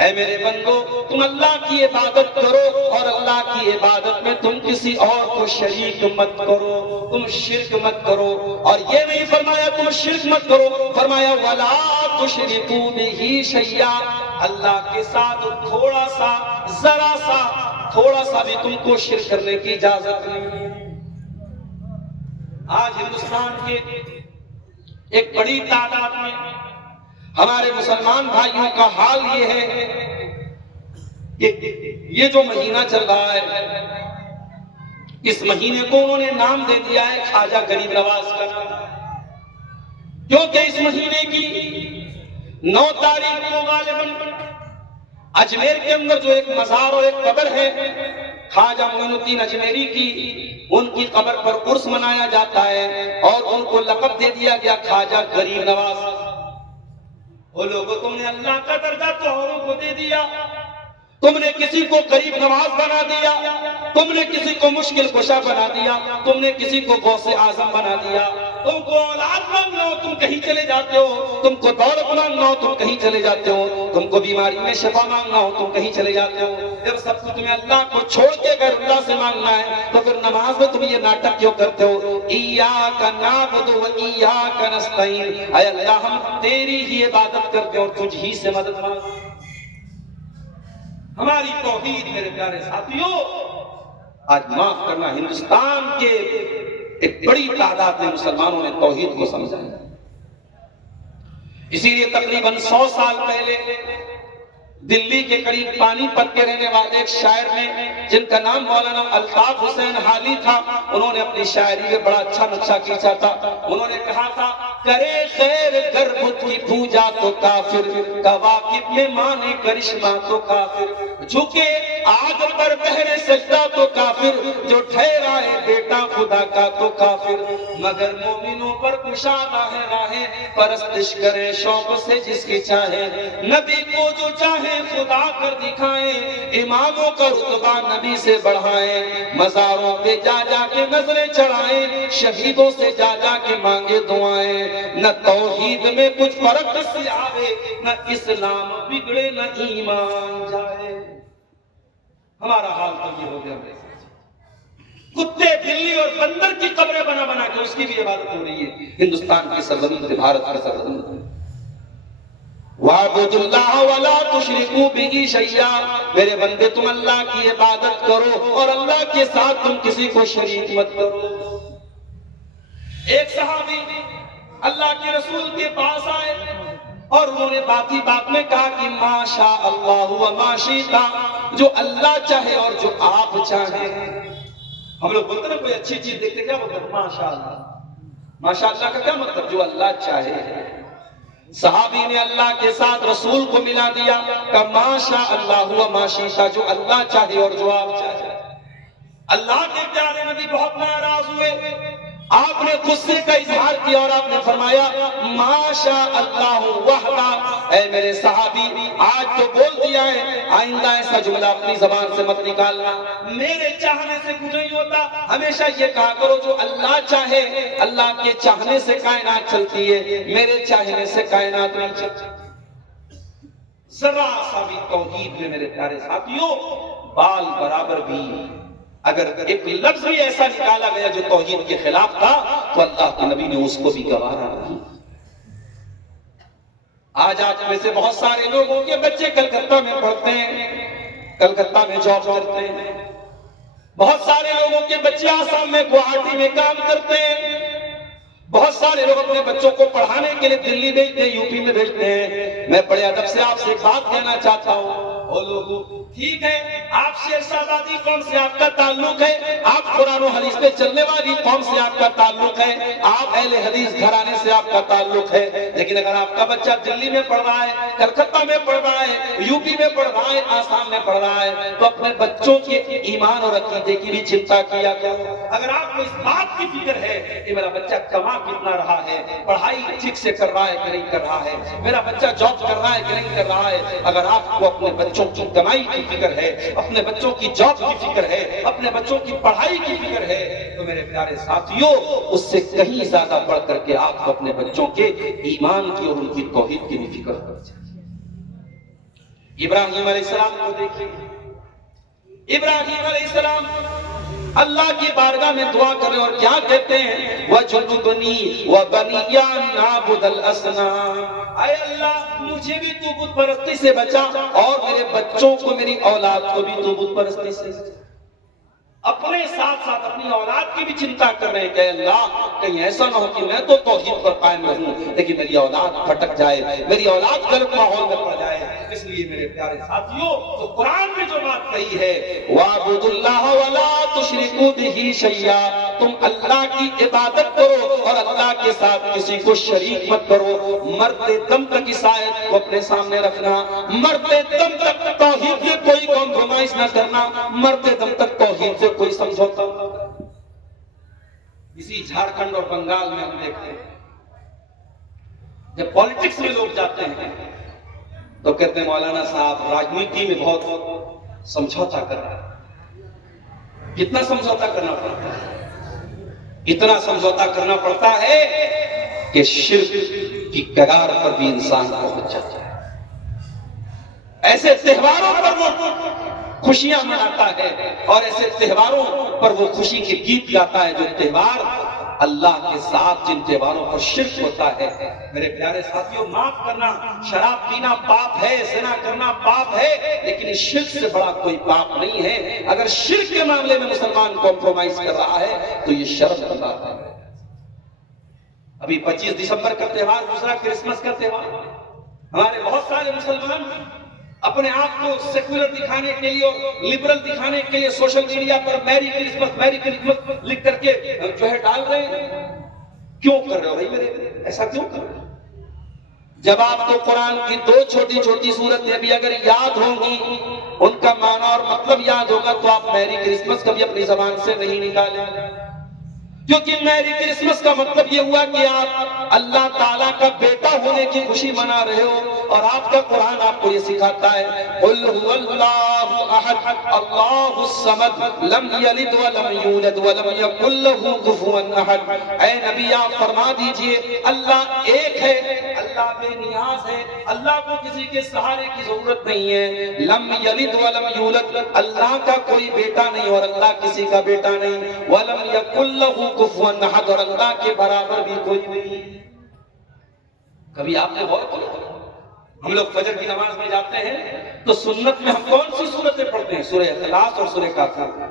اے میرے بندو تم اللہ کی عبادت کرو اور اللہ کی عبادت میں تم کسی اور کو شریک مت کرو، تم شرک مت کرو. اور یہ نہیں فرمایا تم شرک مت کرو، فرمایا وَلَا تُشْرِكُوا بِهِ شَيْئًا. اللہ کے ساتھ تھوڑا سا ذرا سا تھوڑا سا بھی تم کو شرک کرنے کی اجازت نہیں. آج ہندوستان کے ایک بڑی تعداد میں ہمارے مسلمان بھائیوں کا حال یہ ہے کہ یہ جو مہینہ چل رہا ہے اس مہینے کو انہوں نے نام دے دیا ہے خواجہ غریب نواز کا نام، کیونکہ اس مہینے کی 9 تاریخ کو غالباً اجمیر کے اندر جو ایک مزار اور ایک قبر ہے خواجہ معین الدین اجمیری کی، ان کی قبر پر عرس منایا جاتا ہے اور ان کو لقب دے دیا گیا خواجہ غریب نواز. وہ لوگوں تم نے اللہ کا درجہ تو اوروں کو دے دیا، تم نے کسی کو غریب نواز بنا دیا، تم نے کسی کو مشکل کشا بنا دیا، تم نے کسی کو غوث اعظم بنا دیا. تم کو اولاد مانگنا ہو تم کہیں چلے جاتے ہو، تم کو دولت مانگنا ہو تم کہیں چلے جاتے ہو، تم کو بیماری میں شفا مانگنا ہو تم کہیں چلے جاتے ہو. جب سب کچھ تمہیں اللہ کو چھوڑ کے غیر اللہ سے مانگنا ہے تو پھر نماز میں تم یہ ناٹک کیوں کرتے ہو؟ ایاک نعبد و ایاک نستعین. اے اللہ ہم تیری ہی عبادت کرتے ہیں اور تجھ ہی سے مدد مانگتے ہیں. ہماری توحید میرے پیارے ساتھیوں، آج معاف کرنا ہندوستان کے ایک بڑی تعداد میں مسلمانوں نے توحید کو سمجھا. اسی لیے تقریباً 100 سال پہلے دلی کے قریب پانی پت کے رہنے والے ایک شاعر نے جن کا نام مولانا الطاف حسین حالی تھا، انہوں نے اپنی شاعری میں بڑا اچھا نقشہ کھینچا تھا. انہوں نے کہا تھا کرے خیر گر بت کی پوجا تو کافر، کواکب میں مانے کرشمہ تو کافر، جھکے آگ پر پہرے سجدہ تو کافر، جو ٹھہرائے بیٹا خدا کا تو کافر، مگر مومنوں پر کشادہ ہے راہیں، پرستش کرے شوق سے جس کی چاہے، نبی کو جو چاہے خدا کر دکھائیں، اماموں کا رتبہ نبی سے بڑھائیں، مزاروں پہ جا جا کے نظریں چڑھائیں، شہیدوں سے جا جا کے مانگے دعائیں. نہ توحید میں کچھ فرق سے آوے، نہ اسلام بگڑے نہ ایمان جائے. ہمارا حال تو یہ ہو گیا، کتے بلی اور بندر کی قبریں بنا بنا کے اس کی بھی عبادت ہو رہی ہے ہندوستان کی سرزمین پہ، بھارت کی سرزمین پہ. وَاعْبُدُوا اللَّهَ وَلَا تُشْرِكُوا بِهِ شَيْئًا. میرے بندے تم اللہ کی عبادت کرو اور اللہ کے ساتھ تم کسی کو شریک مت کرو. ایک صحابی اللہ کے رسول کے پاس آئے اور انہوں نے بات ہی بات میں کہا کہ ما شاء اللہ و ما شئت، جو اللہ چاہے اور جو آپ چاہیں. ہم لوگ بولتے ہیں کوئی اچھی چیز دیکھتے کیا بولتے ہیں ماشاء اللہ. ماشاء اللہ کا کیا مطلب؟ جو اللہ چاہے. صحابی نے اللہ کے ساتھ رسول کو ملا دیا کہ ما شاء اللہ و ما شئت، جو اللہ چاہے اور جو آپ چاہے. اللہ کے پیارے نبی بہت ناراض ہوئے، آپ نے غصے کا اظہار کیا اور آپ نے فرمایا ما شاء اللہ وحدہ. اے میرے صحابی آج تو بول دیا ہے، آئندہ ایسا جملہ اپنی زبان سے مت نکالنا. میرے چاہنے سے کچھ نہیں ہوتا، ہمیشہ یہ کہا کرو جو اللہ چاہے. اللہ کے چاہنے سے کائنات چلتی ہے، میرے چاہنے سے کائنات نہیں چلتی. ذرا سا بھی توحید میں میرے پیارے ساتھیوں بال برابر بھی اگر ایک لفظ بھی ایسا نکالا گیا جو توحید کے خلاف تھا تو اللہ کے نبی نے اس کو بھی گوارا نہیں. آج میں سے بہت سارے لوگوں کے بچے کلکتہ میں پڑھتے ہیں، کلکتہ میں جاب کرتے ہیں. بہت سارے لوگوں کے بچے آسام میں گوہاٹی میں کام کرتے ہیں. بہت سارے لوگ اپنے بچوں کو پڑھانے کے لیے دلی بھیجتے ہیں، یو پی میں بھیجتے ہیں. میں بڑے ادب سے آپ سے ایک بات کہنا چاہتا ہوں، وہ لوگوں ٹھیک ہے آپ شیر شہبازی قوم سے آپ کا تعلق ہے، آپ قرآن و حدیث پہ چلنے والی قوم سے آپ کا تعلق ہے، آپ اہل حدیث گھرانے سے آپ کا تعلق ہے. لیکن اگر آپ کا بچہ دلی میں پڑھ رہا ہے، کلکتہ میں پڑھ رہا ہے، یو پی میں پڑھ رہا ہے، آسام میں پڑھ رہا ہے، تو اپنے بچوں کے ایمان اور عقیدے کی بھی چنتا کیا کرو. اگر آپ کو اس بات کی فکر ہے کہ میرا بچہ کما کتنا رہا ہے، پڑھائی ٹھیک سے کر رہا ہے کہ نہیں کر رہا ہے، میرا بچہ جاب کر رہا ہے کہ نہیں کر رہا ہے، اگر آپ کو اپنے بچوں کی کمائی کی فکر ہے، اپنے بچوں کی جاب کی فکر ہے، اپنے بچوں کی پڑھائی کی فکر ہے، تو میرے پیارے ساتھیوں اس سے کہیں زیادہ بڑھ کر کے آپ کو اپنے بچوں کے ایمان کی اور ان کی توحید کی بھی فکر کرنی چاہیے۔ ابراہیم علیہ السلام کو دیکھیے، ابراہیم علیہ السلام اللہ کی بارگاہ میں دعا کر رہے اور کیا کہتے ہیں؟ وَجُنُوبْنِي وَبَنِيَّ أَن نَعْبُدَ الْأَصْنَامَ، اے اللہ مجھے بھی تو بت پرستی سے بچا اور میرے بچوں کو، میری اولاد کو بھی تو بت پرستی سے بچا۔ اپنے ساتھ ساتھ اپنی اولاد کی بھی چنتا کر رہے ہیں کہ اللہ کہیں ایسا نہ ہو کہ میں تو توحید پر قائم رہوں لیکن میری اولاد پھٹک جائے، میری اولاد غلط ماحول میں پڑ جائے۔ اس لیے میرے پیارے ساتھیوں تو قرآن میں جو بات کہی ہے وَاعْبُدُوا اللَّهَ وَلَا تُشْرِكُوا بِهِ شَيْئًا، تم اللہ کی عبادت کرو اور اللہ کے ساتھ کسی کو شریک مت کرو۔ مرتے دم تک اس آیت کو اپنے سامنے رکھنا، مرتے دم تک توحید سے کوئی کمپرومائز نہ کرنا، مرتے دم تک توحید سے کوئی سمجھوتا نہ کرنا۔ اسی جھارکھنڈ اور بنگال میں ہم دیکھتے ہیں جب پالیٹکس میں لوگ جاتے ہیں تو کہتے ہیں مولانا صاحب راجنیتی میں بہت سمجھوتا کر رہا ہے۔ کتنا سمجھوتا کرنا پڑتا ہے؟ اتنا سمجھوتا کرنا پڑتا ہے کہ شرک کی کگار پر بھی انسان پہنچ جاتا ہے۔ ایسے تہواروں پر وہ خوشیاں مناتا ہے اور ایسے تہواروں پر وہ خوشی کے گیت گاتا ہے جو تہوار اللہ کے ساتھ جن تہواروں پر شرک ہوتا ہے۔ میرے پیارے ساتھیوں معاف کرنا، شراب پینا پاپ ہے، زنا کرنا پاپ ہے، لیکن اس شرک سے بڑا کوئی پاپ نہیں ہے۔ اگر شرک کے معاملے میں مسلمان کمپرومائز کر رہا ہے تو یہ شرم کی بات ہے۔ ابھی 25 دسمبر کا تہوار گزرا، کرسمس کا تہوار، ہمارے بہت سارے مسلمان اپنے آپ کو سیکولر دکھانے کے لیے اور لبرل دکھانے کے لیے سوشل میڈیا پر میری کرسمس لکھ کر کے جو ہے ڈال رہے ہیں۔ کیوں کر رہے ہو بھائی میرے؟ ایسا کیوں کر رہے ہو؟ جب آپ کو قرآن کی دو چھوٹی چھوٹی صورتیں بھی اگر یاد ہوں گی، ان کا معنی اور مطلب یاد ہوگا، تو آپ میری کرسمس کبھی اپنی زبان سے نہیں نکالیں، کیونکہ میری کرسمس کا مطلب یہ ہوا کہ آپ اللہ تعالیٰ کا بیٹا ہونے کی خوشی منا رہے ہو، اور آپ کا قرآن آپ کو یہ سکھاتا ہے قُلْ هُوَ اللَّهُ أَحَدٌ اللَّهُ الصَّمَدُ لَمْ يَلِدْ وَلَمْ يُولَدْ وَلَمْ يَكُن لَّهُ كُفُوًا أَحَدٌ۔ اے نبی آپ فرما دیجئے اللہ ایک ہے، اللہ بے نیاز ہے، اللہ کو کسی کے سہارے کی ضرورت نہیں ہے۔ لم یلد ولم یولد، اللہ کا کوئی بیٹا نہیں اور اللہ کسی کا بیٹا نہیں۔ ولم یکن لہ کفوا احد، اور اللہ کے برابر بھی کوئی نہیں۔ کبھی آپ نے غور کیا؟ ہم لوگ فجر کی نماز میں جاتے ہیں تو سنت میں ہم کون سی صورتیں پڑھتے ہیں؟ سورہ اخلاص اور سورہ کافرون۔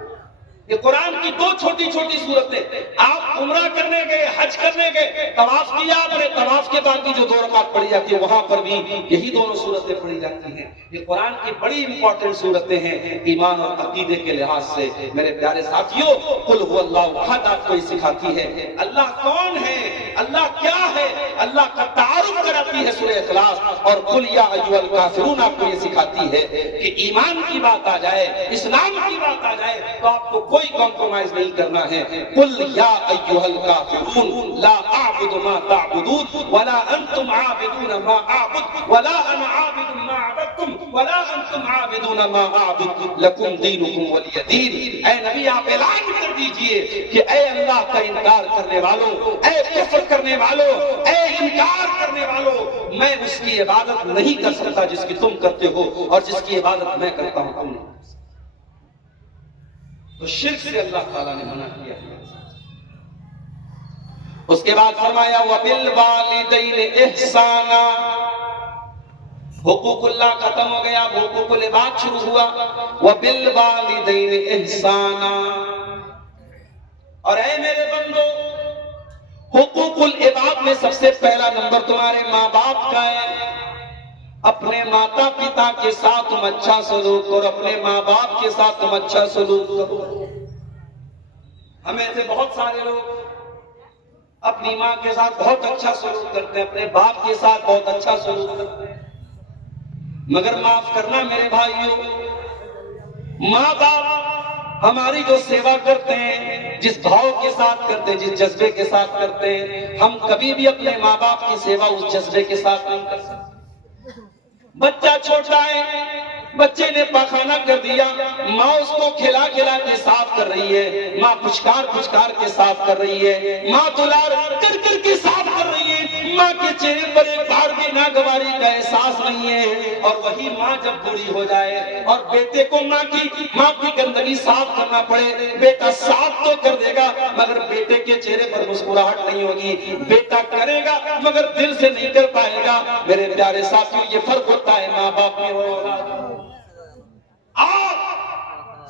یہ قرآن کی دو چھوٹی چھوٹی صورتیں۔ آپ عمرہ کرنے گئے، حج کرنے گئے، طواف کیا آپ نے، طواف کے بعد کی جو 2 رکعت پڑھی جاتی ہے وہاں پر بھی یہی دونوں صورتیں پڑھی جاتی ہیں۔ یہ قرآن کی بڑی امپورٹنٹ صورتیں ہیں ایمان اور عقیدے کے لحاظ سے۔ میرے پیارے ساتھیوں قل هو اللہ احد آپ کو یہ سکھاتی ہے اللہ کون ہے، اللہ کیا ہے، اللہ کا تعارف کراتی ہے سورہ اخلاص، اور قل یا ایھا الکافرون آپ کو یہ سکھاتی ہے کہ ایمان کی بات آ جائے، اسلام کی بات آ جائے تو آپ کو کوئی کمپرومائز نہیں کرنا ہے۔ قل یا ایھا الکافرون لا اعبد ما تعبدون ولا انتم عابدون ما اعبد ولا انا عابد ما عبدتم ولا انتم عابدون ما اعبد لکم دینکم ولی دین۔ اے نبی آپ اعلان کر دیجئے کہ اے اللہ کا انکار کرنے والوں، اے کفر کرنے والوں، اے انکار کرنے والوں، میں اس کی عبادت نہیں کر سکتا جس کی تم کرتے ہو، اور جس کی عبادت میں کرتا ہوں تم نہیں کر سکتے۔ تو شرک سے اللہ تعالیٰ نے منع کیا ہے۔ اس کے بعد فرمایا وَبِالْوَالِدَيْنِ إِحْسَانًا، حقوق اللہ ختم ہو گیا، حقوق العباد شروع ہوا۔ وَبِالْوَالِدَيْنِ إِحْسَانًا، اور اے میرے بندو حقوق العباد میں سب سے پہلا نمبر تمہارے ماں باپ کا ہے۔ اپنے ماتا پتا کے ساتھ تم اچھا سلوک کرو، اپنے ماں باپ کے ساتھ تم اچھا سلوک کرو۔ ہمیں سے بہت سارے لوگ اپنی ماں کے ساتھ بہت اچھا سلوک کرتے ہیں، اپنے باپ کے ساتھ بہت اچھا سلوک کرتے ہیں، مگر معاف کرنا میرے بھائیوں، ماں باپ ہماری جو سیوا کرتے ہیں، جس بھاؤ کے ساتھ کرتے ہیں، جس جذبے کے ساتھ کرتے ہیں، ہم کبھی بھی اپنے ماں باپ کی سیوا اس جذبے کے ساتھ نہیں کر سکتے۔ بچہ چھوٹا ہے، بچے نے پاخانہ کر دیا، ماں اس کو کھلا کھلا کے صاف کر رہی ہے، ماں پھچکار پھچکار کے صاف کر رہی ہے، ماں دلار کر کر کے صاف کر رہی ہے، ماں کے چہرے پر ایک بار بھی ناگواری کا احساس نہیں ہے۔ اور وہی ماں جب بوڑھی ہو جائے اور بیٹے کو ماں کی گندگی صاف کرنا پڑے، بیٹا صاف تو کر دے گا مگر بیٹے کے چہرے پر مسکراہٹ نہیں ہوگی، بیٹا کرے گا مگر دل سے نہیں کر پائے گا۔ میرے پیارے ساتھیوں، یہ فرق ہوتا ہے ماں باپ میں اور اولاد میں۔ آپ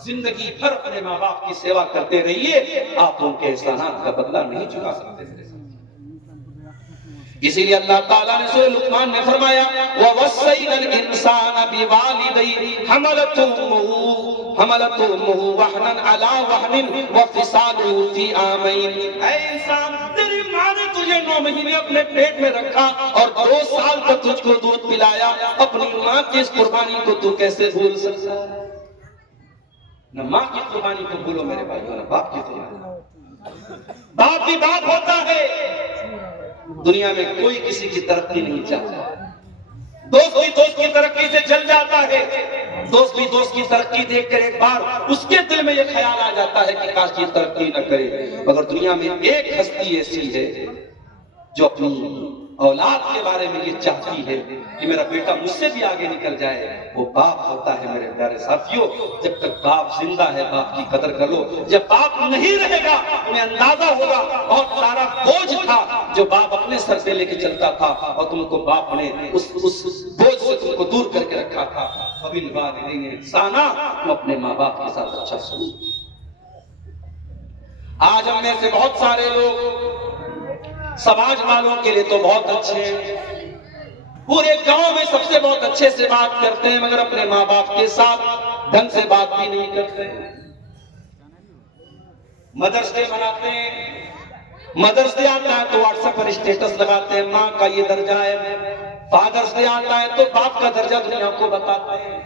زندگی بھر اپنے ماں باپ کی سیوا کرتے رہیے، آپ ان کے احسانات کا بدلہ نہیں چکا سکتے۔ اسی لیے اللہ تعالیٰ نے سورہ لقمان میں فرمایا وَوَصَّيْنَا الْإِنسَانَ بِوَالِدَيْهِ حَمَلَتْهُ أُمُّهُ وَهْنًا عَلَى وَهْنٍ وَفِصَالُهُ فِي عَامَيْنِ۔ اے انسان، تیری ماں نے تجھے 9 مہینے اپنے پیٹ میں رکھا اور 2 سال تک تجھ کو دودھ پلایا، اپنی ماں کی اس قربانی کو تو کیسے بھول سکتا ہے؟ نہ ماں کی قربانی کو بھولو میرے بھائیو، نہ باپ کی قربانی۔ باپ بھی باپ ہوتا ہے۔ دنیا میں کوئی کسی کی ترقی نہیں چاہتا، دوست بھی دوست کی ترقی سے جل جاتا ہے، دوست بھی دوست کی ترقی دیکھ کر ایک بار اس کے دل میں یہ خیال آ جاتا ہے کہ کاش یہ ترقی نہ کرے۔ مگر دنیا میں ایک ہستی ایسی ہے جو اپنی اولاد کے بارے میں یہ چاہتی ہے کہ میرا بیٹا مجھ سے بھی آگے نکل جائے، وہ باپ ہوتا ہے۔ میرے پیارے ساتھیوں، جب تک باپ زندہ ہے باپ کی قدر کر لو، جب باپ نہیں رہے گا تمہیں اندازہ ہوگا بہت سارا بوجھ تھا جو باپ اپنے سر سے لے کے چلتا تھا اور تم کو باپ نے اس بوجھ سے تم کو دور کر کے رکھا تھا۔ وَبِالْوَالِدَيْنِ إِحْسَانًا، تم اپنے ماں باپ کے ساتھ اچھا سلوک۔ آج ہم میں سے بہت سارے لوگ سماج والوں کے لیے تو بہت اچھے ہیں، پورے گاؤں میں سب سے بہت اچھے سے بات کرتے ہیں، مگر اپنے ماں باپ کے ساتھ ڈھنگ سے بات بھی نہیں کرتے۔ مدرس ڈے مناتے ہیں، مدرس ڈے آتا ہے تو واٹس ایپ پر اسٹیٹس لگاتے ہیں ماں کا یہ درجہ ہے، فادرس ڈے آتا ہے تو باپ کا درجہ دنیا کو بتاتے ہیں۔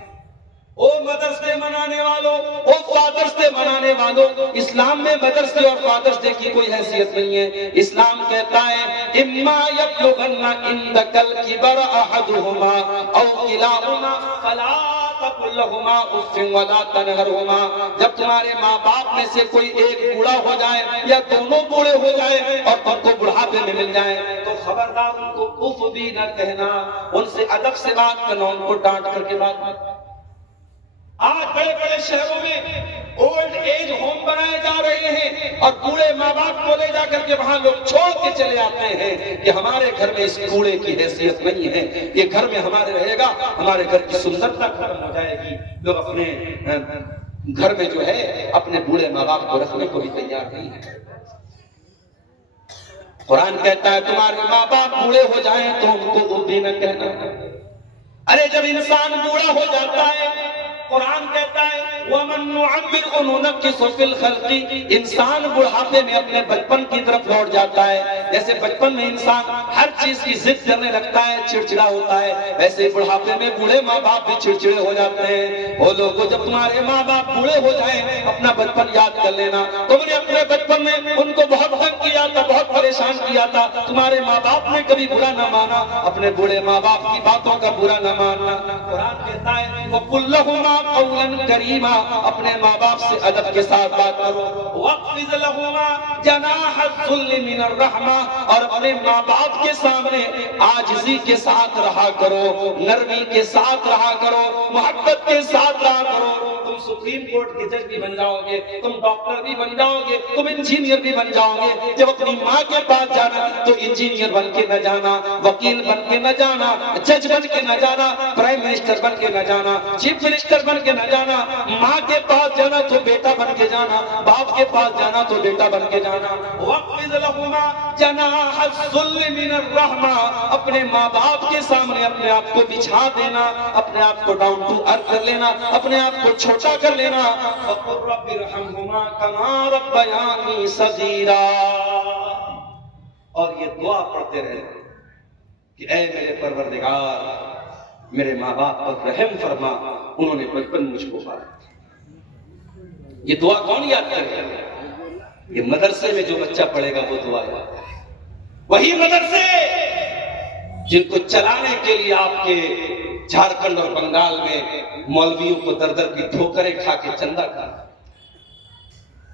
او مدرس ڈے منانے والوں، او فادرس ڈے منانے والوں، اسلام میں مدرس ڈے اور فادرس ڈے کی کوئی حیثیت نہیں ہے۔ اسلام کہتا ہے اما یبلغن عندک الکبر احدہما او کلاہما فلا تقل لہما اف ولا تنہرہما۔ جب تمہارے ماں باپ میں سے کوئی ایک بوڑھا ہو جائے یا دونوں بوڑھے ہو جائے اور تم کو بڑھاپے میں مل جائے تو خبردار ان کو اف بھی نہ کہنا، ان سے ادب سے بات کرنا، ان کو ڈانٹ کر کے بات کرنا۔ آج بڑے بڑے شہروں میں اولڈ ایج ہوم بنائے جا رہے ہیں اور بوڑھے ماں باپ کو لے جا کر کے وہاں لوگ چھوڑ کے چلے آتے ہیں کہ ہمارے گھر میں اس بوڑھے کی حیثیت نہیں ہے، یہ گھر میں ہمارے رہے گا، ہمارے گھر کی سندرتا ختم ہو جائے گی۔ لوگ اپنے گھر میں جو ہے اپنے بوڑھے ماں باپ کو رکھنے کو بھی تیار نہیں ہے۔ قرآن کہتا ہے تمہارے ماں باپ بوڑھے ہو جائیں تو ان کو وہ بھی نہ کہنا۔ ارے جب انسان بوڑھا ہو جاتا ہے، قرآن کہتا ہے وَمَن نُعَمِّرْهُ نُنَكِّسْهُ فِي الْخَلْقِ، انسان بڑھاپے میں اپنے بچپن کی طرف لوٹ جاتا ہے۔ جیسے بچپن میں انسان ہر چیز کی ضد کرنے لگتا ہے، چڑچڑا ہوتا ہے، ویسے بڑھاپے میں بوڑھے ماں باپ بھی چڑچڑے ہو جاتے ہیں۔ وہ لوگوں جب تمہارے ماں باپ بوڑھے ہو جائیں اپنا بچپن یاد کر لینا، تم نے اپنے بچپن میں ان کو بہت تنگ کیا تھا، بہت پریشان کیا تھا، تمہارے ماں باپ نے کبھی برا نہ مانا، اپنے بوڑھے ماں باپ کی باتوں کا برا نہ ماننا۔ قرآن کہتا ہے وَقُلْ لَهُمَا قَوْلًا كَرِيمًا، اپنے ماں باپ سے ادب کے ساتھ بات کرو۔ وَاخْفِضْ لَهُمَا جَنَاحَ الذُّلِّ مِنَ الرَّحْمَةِ، اور اپنے ماں باپ کے سامنے عاجزی کے ساتھ رہا کرو، نرمی کے ساتھ رہا کرو، محبت کے ساتھ رہا کرو۔ تم سپریم کورٹ کے جج بھی بن جاؤ گے، تم ڈاکٹر بھی بن جاؤ گے، تم انجینئر بھی بن جاؤ گے، جب اپنی ماں کے پاس جانا تو انجینئر بن کے نہ جانا، وکیل بن کے نہ جانا، جج بن کے نہ جانا، پرائم منسٹر بن کے نہ جانا، چیف منسٹر بن کے نہ جانا۔ ماں کے پاس جانا تو بیٹا بن کے جانا، باپ کے پاس جانا تو بیٹا بن کے جانا۔ وَاخْفِضْ لَهُمَا جَنَاحَ الذُّلِّ مِنَ الرَّحْمَةِ، اپنے ماں باپ کے سامنے اپنے آپ کو بچھا دینا، اپنے آپ کو ڈاؤن ٹو ارتھ کر لینا، اپنے آپ کو چھوٹا کر لینا۔ وَقُلْ رَبِّ ارْحَمْهُمَا كَمَا رَبَّيَانِي صَغِيرًا، اور یہ دعا پڑھتے رہے کہ اے میرے پروردگار میرے ماں باپ پر رحم فرما، انہوں نے بچپن مجھ کو پالا۔ یہ دعا کون یاد کرے گا؟ یہ مدرسے میں جو بچہ پڑھے گا وہ دعا یاد کرے گا۔ وہی مدرسے جن کو چلانے کے لیے آپ کے جھارکھنڈ اور بنگال میں مولویوں کو در در کی ٹھوکریں کھا کے چندہ کھانا۔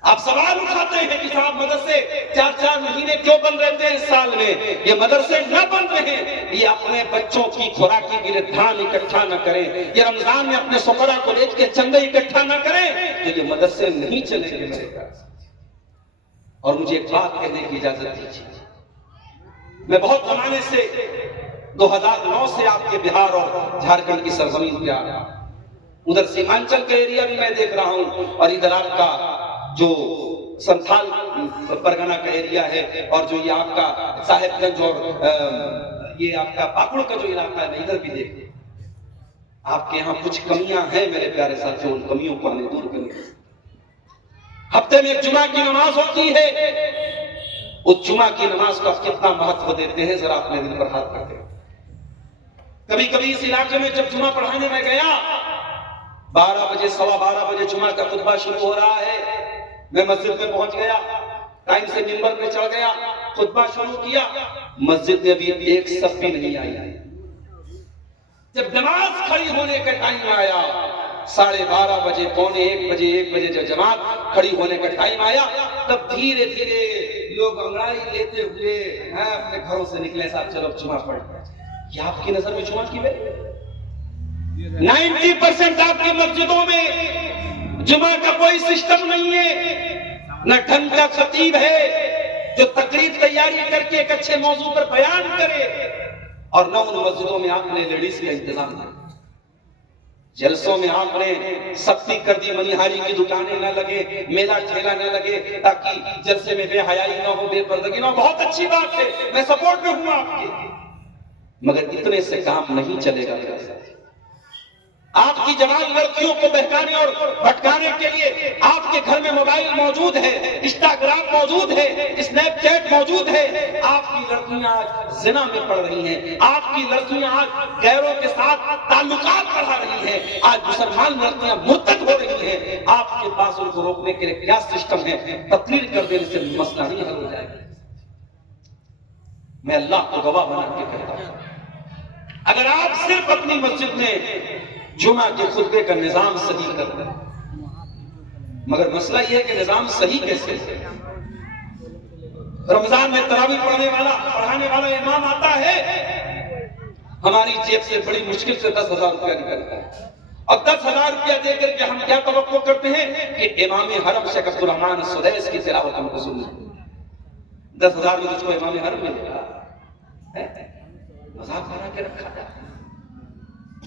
آپ سوال اٹھاتے ہیں کہ صاحب مدرسے 4 مہینے کیوں بند رہتے ہیں اس سال میں؟ یہ مدرسے نہ بند رہیں، یہ اپنے بچوں کی خوراکی کے لیے دھان اکٹھا نہ کریں، یہ رمضان میں اپنے سفرا کو بیچ کے چندے اکٹھا نہ کریں تو یہ مدرسے نہیں چلیں گے میرے پاس۔ اور مجھے ایک بات کہنے کی اجازت دیجیے، میں بہت زمانے سے 2009 سے آپ کے بہار اور جھارکھنڈ کی سرزمین پہ آ رہا ہوں، ادھر سیمانچل کا ایریا بھی میں دیکھ رہا ہوں، اور ادھر آپ کا جو سنتھال پرگنہ کا ایریا ہے، اور جو یہ آپ کا صاحب گنج اور یہ آپ کا پاکڑ کا جو علاقہ ہے، میں ادھر بھی دیکھ رہا ہوں۔ آپ کے یہاں کچھ کمیاں ہیں میرے پیارے ساتھیوں، ان کمیوں کو ہمیں دور کریں۔ ہفتے میں ایک جمعہ کی نماز ہوتی ہے، اس جمعہ کی نماز کو آپ کتنا مہتو دیتے ہیں، ذرا اپنے دل پر ہاتھ رکھیں۔ کبھی کبھی اس علاقے میں جب جمعہ پڑھانے میں گیا، 12 بجے 12:15 بجے جمعہ کا خطبہ شروع ہو رہا ہے، میں مسجد میں پہنچ گیا، ٹائم سے منبر پہ چڑھ گیا، خطبہ شروع کیا، مسجد میں بھی ایک صف بھی نہیں آئی۔ جب نماز کھڑی ہونے کا ٹائم آیا، 12:30 بجے، 1 بجے جب جماعت کھڑی ہونے کا ٹائم آیا، تب دھیرے دھیرے لوگ انگڑائی لیتے ہوئے اپنے گھروں سے نکلے، صاحب چلو جمعہ پڑھ۔ یہ آپ کی نظر میں جمعہ کی ویلیو؟ 90% آپ کی مسجدوں میں جمعہ کا کوئی سسٹم نہیں ہے، نہ ڈھنگ کا خطیب ہے جو تقریر تیاری کر کے ایک اچھے موضوع پر بیان کرے، اور نہ ان مسجدوں میں آپ نے لیڈیز کا انتظام کیا۔ جلسوں میں آپ نے سختی کر دی، منیہاری کی دکانیں نہ لگے، میلہ ٹھیلا نہ لگے، تاکہ جلسے میں بے حیائی نہ ہو، بے پردگی نہ ہو۔ بہت اچھی بات ہے، میں سپورٹ میں ہوں آپ کے، مگر اتنے سے کام نہیں چلے گا میرا ساتھ۔ آپ کی جوان لڑکیوں کو بہکانے اور بھٹکانے کے لیے آپ کے گھر میں موبائل موجود ہے، انسٹاگرام موجود ہے، اسنیپ چیٹ موجود ہے، آپ کی لڑکیاں آج زنا میں پڑ رہی ہیں، آپ کی لڑکیاں آج غیروں کے ساتھ تعلقات بڑھا رہی ہیں، آج مسلمان لڑکیاں مرتد ہو رہی ہیں۔ آپ کے پاس ان کو روکنے کے لیے کیا سسٹم ہے؟ تقریر کر دینے سے مسئلہ نہیں حل ہو جائے گا۔ میں اللہ کو گواہ بنا کے کہتا ہوں، اگر آپ صرف اپنی مسجد میں جمعہ کے خطبے کا نظام صحیح کر دیں، مگر مسئلہ یہ ہے کہ نظام صحیح کیسے ہے؟ رمضان میں تراویح پڑھانے والا امام آتا ہے، ہماری جیب سے بڑی مشکل سے 10,000 روپیہ نکلتا ہے، اور 10,000 روپیہ دے کر کے ہم کیا توقع کرتے ہیں کہ امام حرم شیخ عبدالرحمن السدیس کی تلاوت ہم کو سننی ہے۔ 10,000 میں تجھ کو امام حرم ملے گا؟ مذاق بنا کے رکھا جائے۔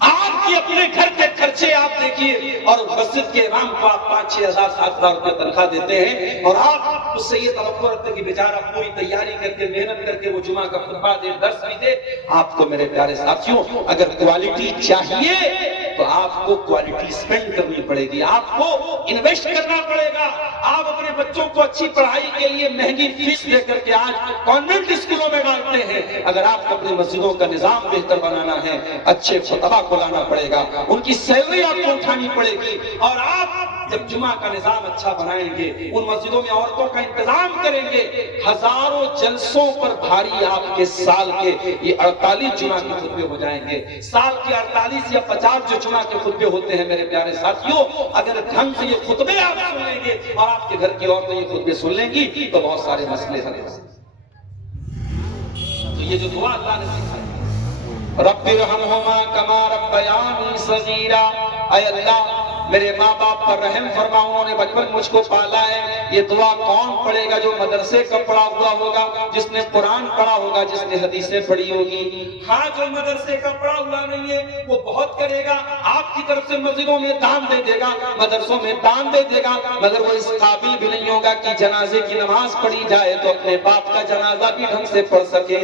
آپ کی اپنے گھر کے خرچے آپ دیکھیے، اور مسجد کے امام کو آپ 5,000 6,000 7,000 روپے تنخواہ دیتے ہیں، اور آپ اس سے یہ توقع رکھتے ہیں کہ بیچارہ پوری تیاری کر کے محنت کر کے وہ جمعہ کا خطبہ دے، درس بھی دے۔ آپ کو میرے پیارے ساتھیوں اگر کوالٹی چاہیے تو آپ کو کوالٹی سپینڈ کرنی پڑے گی، آپ کو انویسٹ کرنا پڑے گا۔ آپ اپنے بچوں کو اچھی پڑھائی کے لیے مہنگی فیس دے کر کے آج کانوینٹ اسکولوں میں ڈالتے ہیں۔ اگر آپ کو اپنی مسجدوں کا نظام بہتر بنانا ہے، اچھے خطبہ کو لانا پڑے گا، ان کی سیلری آپ کو اٹھانی پڑے گی، اور آپ جب جمعہ کا نظام اچھا بنائیں گے، ان مسجدوں میں عورتوں کا انتظام کریں گے، ہزاروں جلسوں پر بھاری آپ کے سال کے یہ 48 جمعہ کے خطبے ہو جائیں گے۔ سال کے 48 یا 50 جو جمعہ کے خطبے ہوتے ہیں میرے پیارے ساتھیوں، اگر ڈھنگ سے یہ خطبے آپ سن لیں گے اور آپ کے گھر کی عورتیں یہ خطبے سن لیں گی تو بہت سارے مسئلے حل ہو جائیں گے۔ تو یہ جو دعا اللہ نے سکھائی، رب ارحمہما کما ربیانی صغیرا، اے اللہ میرے ماں باپ پر رحم فرما، انہوں نے بچپن مجھ کو پالا ہے۔ یہ دعا کون پڑھے گا؟ جو مدرسے کا پڑھا ہوا ہوگا، جس نے قرآن پڑھا ہوگا، جس نے حدیثیں پڑھی ہوگی۔ ہاں جو مدرسے کا پڑھا ہوا نہیں ہے وہ بہت کرے گا، آپ کی طرف سے مسجدوں میں دان دے دے گا، مدرسوں میں دان دے دے گا، مگر وہ اس قابل بھی نہیں ہوگا کہ جنازے کی نماز پڑھی جائے تو اپنے باپ کا جنازہ بھی ڈھنگ سے پڑھ سکے۔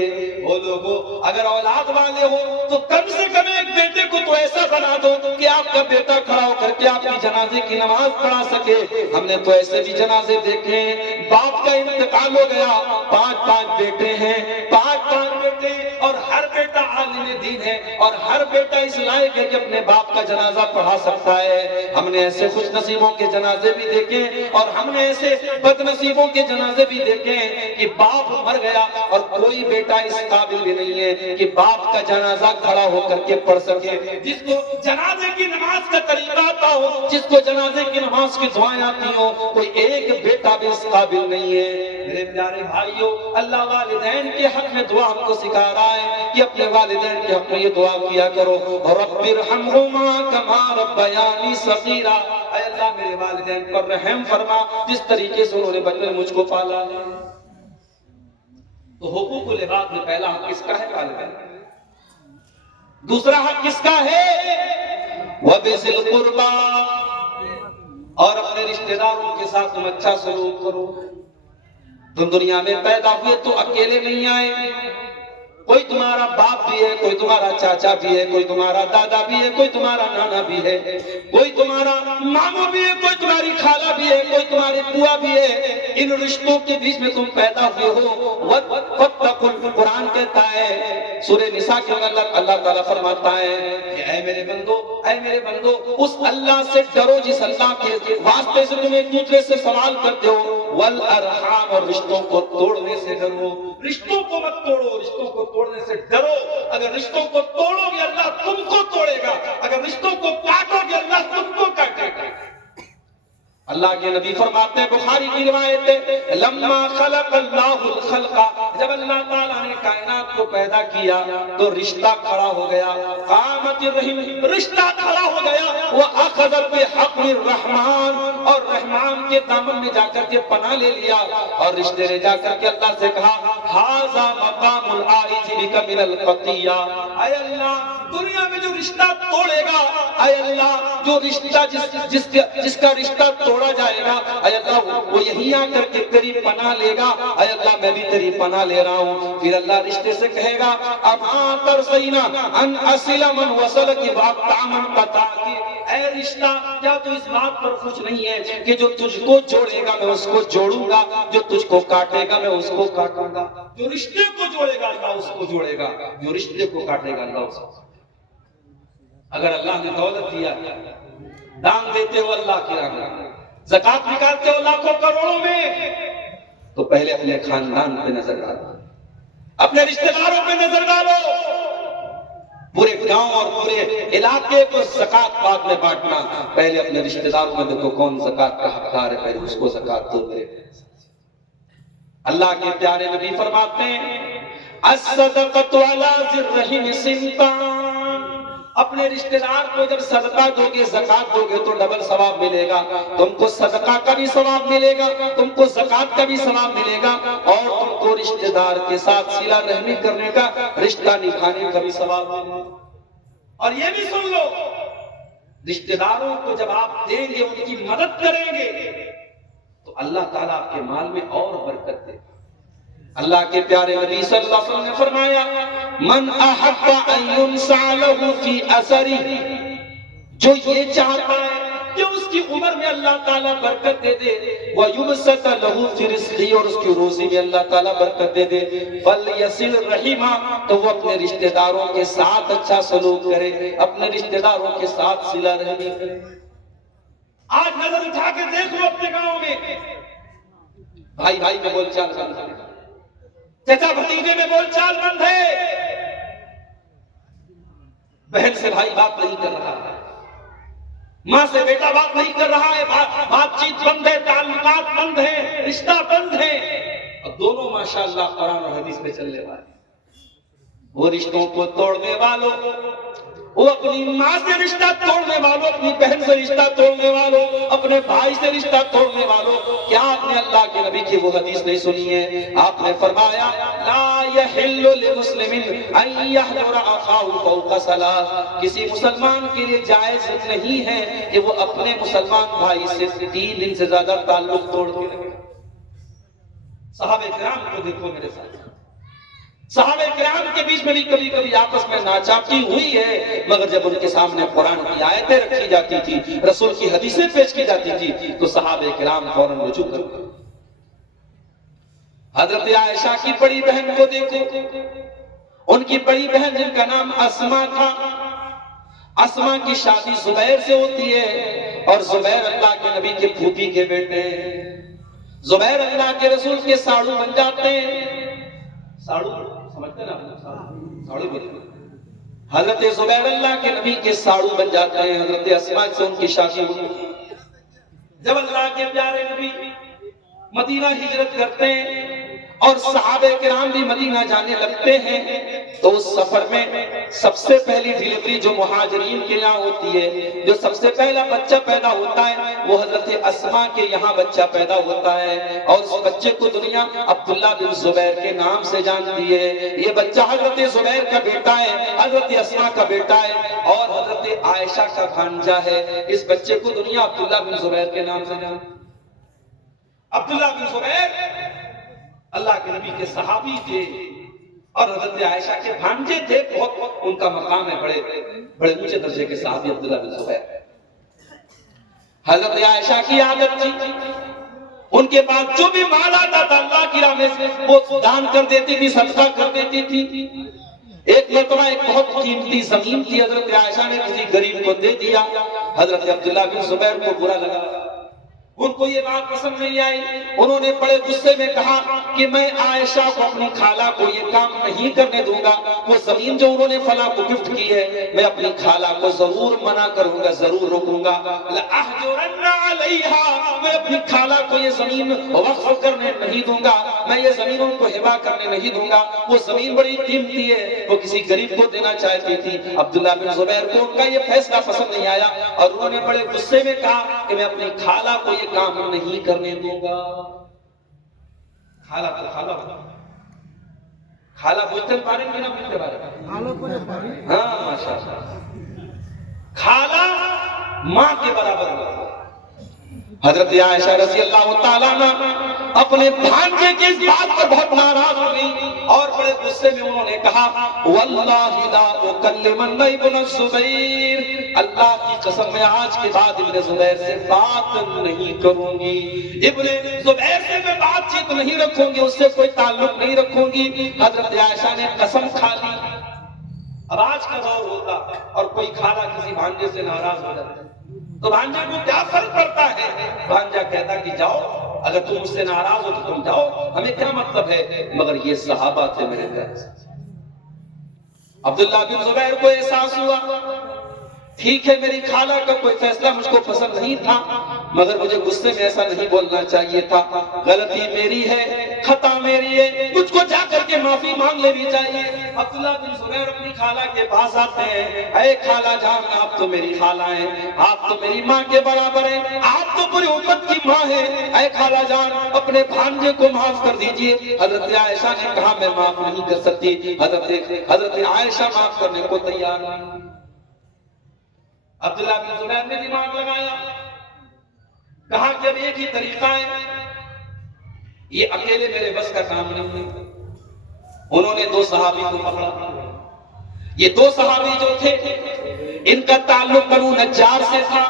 وہ لوگوں اگر اولاد والے ہو تو کم سے کم ایک بیٹے کو تو ایسا بنا دو کہ آپ کا بیٹا کھڑا ہو کر کے آپ کی جنازے کی نماز پڑھا سکے۔ ہم نے تو ایسے بھی جنازے دیکھے ہیں، باپ کا انتقال ہو گیا، 5 بیٹے ہیں، 5 بیٹے، اور ہر بیٹا عالم دین ہے، اور ہر بیٹا اس لائق ہے کہ اپنے باپ کا جنازہ پڑھا سکتا ہے۔ ہم نے ایسے خوش نصیبوں کے جنازے بھی دیکھے، اور ہم نے ایسے بد نصیبوں کے جنازے بھی دیکھے کہ باپ مر گیا اور کوئی بیٹا اس قابل بھی نہیں ہے کہ باپ کا جنازہ کھڑا ہو کر کے پڑھ سکے، جس کو جنازے کی نماز کا طریقہ آتا ہو، جس کو جنازے کی نماز کی دعائیں آتی ہو، کوئی ایک بیٹا بھی اس قابل نہیں ہے۔ میرے پیارے بھائیو، اللہ والدین کے حق میں دعا ہم کو سکھا رہا ہے کہ اپنے والدین کے حق میں یہ دعا کیا کرو، رب ارحمہما کما ربیانی صغیرا، اے اللہ میرے والدین پر رحم فرما جس طریقے سے انہوں نے بچپن میں مجھ کو پالا ہے۔ تو حقوق العباد میں پہلا حق کس کا ہے؟ والدین۔ دوسرا حق کس کا ہے؟ وَبِذِي الْقُرْبَىٰ، اور اپنے رشتہ داروں کے ساتھ تم اچھا سلوک کرو۔ تم دنیا میں پیدا ہوئے تو اکیلے نہیں آئے، کوئی تمہارا باپ بھی ہے، کوئی تمہارا چاچا بھی ہے، کوئی تمہارا دادا بھی ہے، کوئی تمہارا نانا بھی ہے، کوئی تمہارا ماموں بھی ہے، کوئی تمہاری خالہ بھی ہے، کوئی تمہاری بوا بھی ہے۔ ان رشتوں کے بیچ میں تم پیدا ہوئے ہو۔ وَاتَّقُوا، قرآن کہتا ہے سورہ نساء کے اندر اللہ تعالیٰ فرماتا ہے کہ اے میرے بندو اس اللہ سے ڈرو جس اللہ کے واسطے سے تم ایک دوسرے سے سوال کرتے ہو، والارحام، اور رشتوں کو توڑنے سے ڈرو۔ رشتوں کو مت توڑو، رشتوں کو توڑنے سے ڈرو۔ اگر رشتوں کو توڑو گے اللہ تم کو توڑے گا، اگر رشتوں کو کاٹو گے اللہ تم کو کاٹے گا۔ اللہ کے نبی فرماتے ہیں، بخاری کی روایت ہے، لما خلق اللہ الخلق، جب اللہ تعالیٰ نے کائنات کو پیدا کیا تو رشتہ کھڑا ہو گیا، قامت الرحم، رشتہ کھڑا ہو گیا، وَأَخَذَتْ بِحَقِّ الرَّحْمَٰنِ، اور رحمان کے دامن میں جا کر کے پناہ لے لیا، اور رشتے نے جا کر کے اللہ سے کہا ھذا مقام العائذ بک من القطیع، اے اللہ دنیا میں جو رشتہ توڑے گا، اے اللہ جو رشتہ جس کا رشتہ توڑا جائے گا، اے اللہ وہ یہی آ کر کے تیری پناہ لے گا، اے اللہ میں بھی تیری پناہ لے رہا ہوں۔ پھر اللہ رشتے سے کہے گا اما ترضینا ان اصل من وصل کی بات تعمن قطع کی، اے رشتہ کیا تو اس بات پر خوش نہیں ہے کہ جو تجھ کو جوڑے گا میں اس کو جوڑوں گا، جو تجھ کو کاٹے گا میں اس کو کاٹوں گا۔ جو رشتے کو جوڑے گا اللہ اس کو جوڑے گا، جو رشتے کو کاٹے گا اللہ اس کو۔ اگر اللہ نے دولت دیا، دان دیتے ہو اللہ کی راہ میں، زکات نکالتے ہو لاکھوں کروڑوں میں، تو پہلے اپنے خاندان پہ نظر ڈالو، اپنے رشتہ داروں پہ نظر ڈالو، پورے گاؤں اور پورے علاقے کو زکات بعد میں بانٹنا، پہلے اپنے رشتہ داروں میں دیکھو کون زکات کا حقدار ہے، پہلے اس کو زکات دو۔ اللہ کے پیارے نبی فرماتے ہیں الصدقۃ علی ذی الرحم سنتان، اپنے رشتہ دار کو جب صدقہ دو گے، زکات دو گے تو ڈبل ثواب ملے گا، تم کو صدقہ کا بھی ثواب ملے گا، تم کو زکات کا بھی ثواب ملے گا، اور تم کو رشتہ دار کے ساتھ صلہ رحمی کرنے کا، رشتہ نبھانے کا بھی ثواب ملے گا۔ اور یہ بھی سن لو، رشتہ داروں کو جب آپ دیں گے، ان کی مدد کریں گے تو اللہ تعالیٰ آپ کے مال میں اور برکت دے گا۔ اللہ کے پیارے نبی صلی اللہ علیہ وسلم نے فرمایا من احب ان ينسع له في اثره، جو یہ چاہتا ہے کہ اس کی عمر میں اللہ تعالیٰ برکت دے دے، وَيُبْسَطَ لَهُ فِي رِزْقِهِ، اور اس کی روزی میں اللہ تعالیٰ برکت دے دے، فَلْيَصِلْ رَحِمَهُ، تو وہ اپنے رشتہ داروں کے ساتھ اچھا سلوک کرے، اپنے رشتہ داروں کے ساتھ صلہ رحمی کرے۔ آج نظر اٹھا کے دیکھ لو اپنے گاؤں میں، بھائی بھائی میں بول چال بند ہے، چچا بھتیجے میں بول چال بند ہے، بہن سے بھائی بات نہیں کر رہا ہے، ماں سے بیٹا بات نہیں کر رہا ہے، بات چیت بند ہے، تعلقات بند ہیں، رشتہ بند ہے، اور دونوں ماشاءاللہ قرآن اور حدیث میں چلنے والے۔ وہ رشتوں کو توڑنے والوں، وہ اپنی ماں سے رشتہ توڑنے والوں، اپنی بہن سے رشتہ توڑنے والوں، اپنے بھائی سے رشتہ توڑنے والوں، کیا آپ نے اللہ کے نبی کی وہ حدیث نہیں سنی ہے؟ آپ نے فرمایا لا یحل لمسلم ان یحجر اخاہ فوق ثلاث، کسی مسلمان کے لیے جائز نہیں ہے کہ وہ اپنے مسلمان بھائی سے 3 دن سے زیادہ تعلق توڑ کے رکھے۔ صحابہ کرام کو دیکھو میرے ساتھ، صحابہ کرام کے بیچ میں بھی کبھی کبھی آپس میں ناچاپی ہوئی ہے، مگر جب ان کے سامنے قرآن کی آیتیں رکھی جاتی تھی، رسول کی حدیثیں پیش کی جاتی تھی، تو صحابہ کرام فوراً رجوع کرتے۔ حضرت عائشہ کی بڑی بہن کو دیکھو، ان کی بڑی بہن جن کا نام اسما تھا، اسما کی شادی زبیر سے ہوتی ہے، اور زبیر اللہ کے نبی کے پھوپھی کے بیٹے ہیں، زبیر اللہ کے رسول کے ساڑو بن جاتے ہیں۔ ساڑو سمجھتے نا ساڑو بولتے حضرت زبیر اللہ کے نبی کے ساڑو بن جاتے ہیں. حضرت اسماء سے ان کی شادی ہوئی. جب اللہ کے پیارے نبی مدینہ ہجرت کرتے ہیں اور صحابہ کرام بھی مدینہ جانے لگتے ہیں تو اس سفر میں سب سے پہلی ڈلیوری جو مہاجرین کے یہاں ہوتی ہے, جو سب سے پہلا بچہ پیدا ہوتا ہے وہ حضرت اسماء کے یہاں بچہ پیدا ہوتا ہے اور اس بچے کو دنیا عبداللہ بن زبیر کے نام سے جانتی ہے. یہ بچہ حضرت زبیر کا بیٹا ہے, حضرت اسماء کا بیٹا ہے اور حضرت عائشہ کا بھانجا ہے. اس بچے کو دنیا عبداللہ بن زبیر کے نام سے جانتی ہے. عبداللہ بن زبیر اللہ کے نبی کے صحابی تھے اور حضرت عائشہ کے بھانجے تھے. بہت ان کا مقام ہے, بڑے اونچے درجے کے صحابی عبداللہ بن زبیر. حضرت عائشہ کی عادت تھی ان کے پاس جو بھی مال آتا تھا اللہ کی راہ میں سے وہ دان کر دیتی تھی, صدقہ کر دیتی تھی. ایک مرتبہ ایک بہت قیمتی زمین تھی, حضرت عائشہ نے کسی غریب کو دے دیا. حضرت عبداللہ بن زبیر کو برا لگا, ان کو یہ بات پسند نہیں آئی. انہوں نے بڑے غصے میں کہا کہ میں عائشہ کو اپنی خالہ کو یہ کام نہیں کرنے دوں گا. وہ زمین جو انہوں نے فلاں کو گفٹ کی ہے میں اپنی خالہ کو ضرور منع کروں گا, ضرور روکوں گا. لَأَحْجُرَنَّ عَلَيْهَا, میں اپنی خالہ کو یہ زمین وقف کرنے نہیں دوں گا, میں یہ زمین ان کو ہبہ کرنے نہیں دوں گا. وہ زمین بڑی قیمتی ہے, وہ کسی غریب کو دینا چاہتی تھی. عبداللہ بن زبیر کو ان کا یہ فیصلہ پسند نہیں آیا اور انہوں نے بڑے غصے میں کہا کہ میں اپنی خالہ کو یہ کام نہیں کرنے دوں گا. خالہ بولتے پارے میں نہ بولتے پارے, ہاں ماشاءاللہ, خالہ ماں کے برابر ہے. حضرت عائشہ رضی اللہ تعالیٰ عنہ اپنے بھانجے کی اس بات پر بہت ناراض ہوئی اور بڑے غصے میں انہوں نے کہا واللہ لا اکلمن ابن الزبیر, اللہ کی قسم میں آج کے بعد ابن زبیر سے بات نہیں کروں گی, ابن زبیر سے میں بات چیت نہیں رکھوں گی, اس سے کوئی تعلق نہیں رکھوں گی. حضرت عائشہ نے قسم کھا لی. اب آج کا دور ہوتا اور کوئی خالہ کسی بھانجے سے ناراض ہو جاتا تو بھانجے کو کیا فرق پڑتا ہے؟ بھانجا کہتا کہ جاؤ, اگر تم مجھ سے ناراض ہو تو تم جاؤ, ہمیں کیا مطلب ہے. مگر یہ صحابہ تھے میرے گھر. عبداللہ بن زبیر کو احساس ہوا ٹھیک ہے میری خالہ کا کوئی فیصلہ مجھ کو پسند نہیں تھا مگر مجھے غصے میں ایسا نہیں بولنا چاہیے تھا, غلطی میری ہے, خطا میری ہے, مجھ کو جا کر کے معافی مانگ لینی چاہیے. عبداللہ بن زبیر اپنی خالہ کے پاس آتے ہیں, اے خالہ جان آپ تو میری خالہ ہیں, آپ تو میری ماں کے برابر ہیں, آپ تو پوری امت کی ماں ہیں, اے خالہ جان اپنے بھانجے کو معاف کر دیجئے. حضرت عائشہ نے کہا میں معاف نہیں کر سکتی. حضرت عائشہ معاف کرنے کو تیار نہیں. عبداللہ بن زبیر نے دماغ لگایا, کہا کہ اب ایک ہی طریقہ ہے, یہ اکیلے میرے بس کا کام نہیں ہے. انہوں نے دو صحابی کو پکڑا. یہ دو صحابی جو تھے ان کا تعلق بنو نجار سے تھا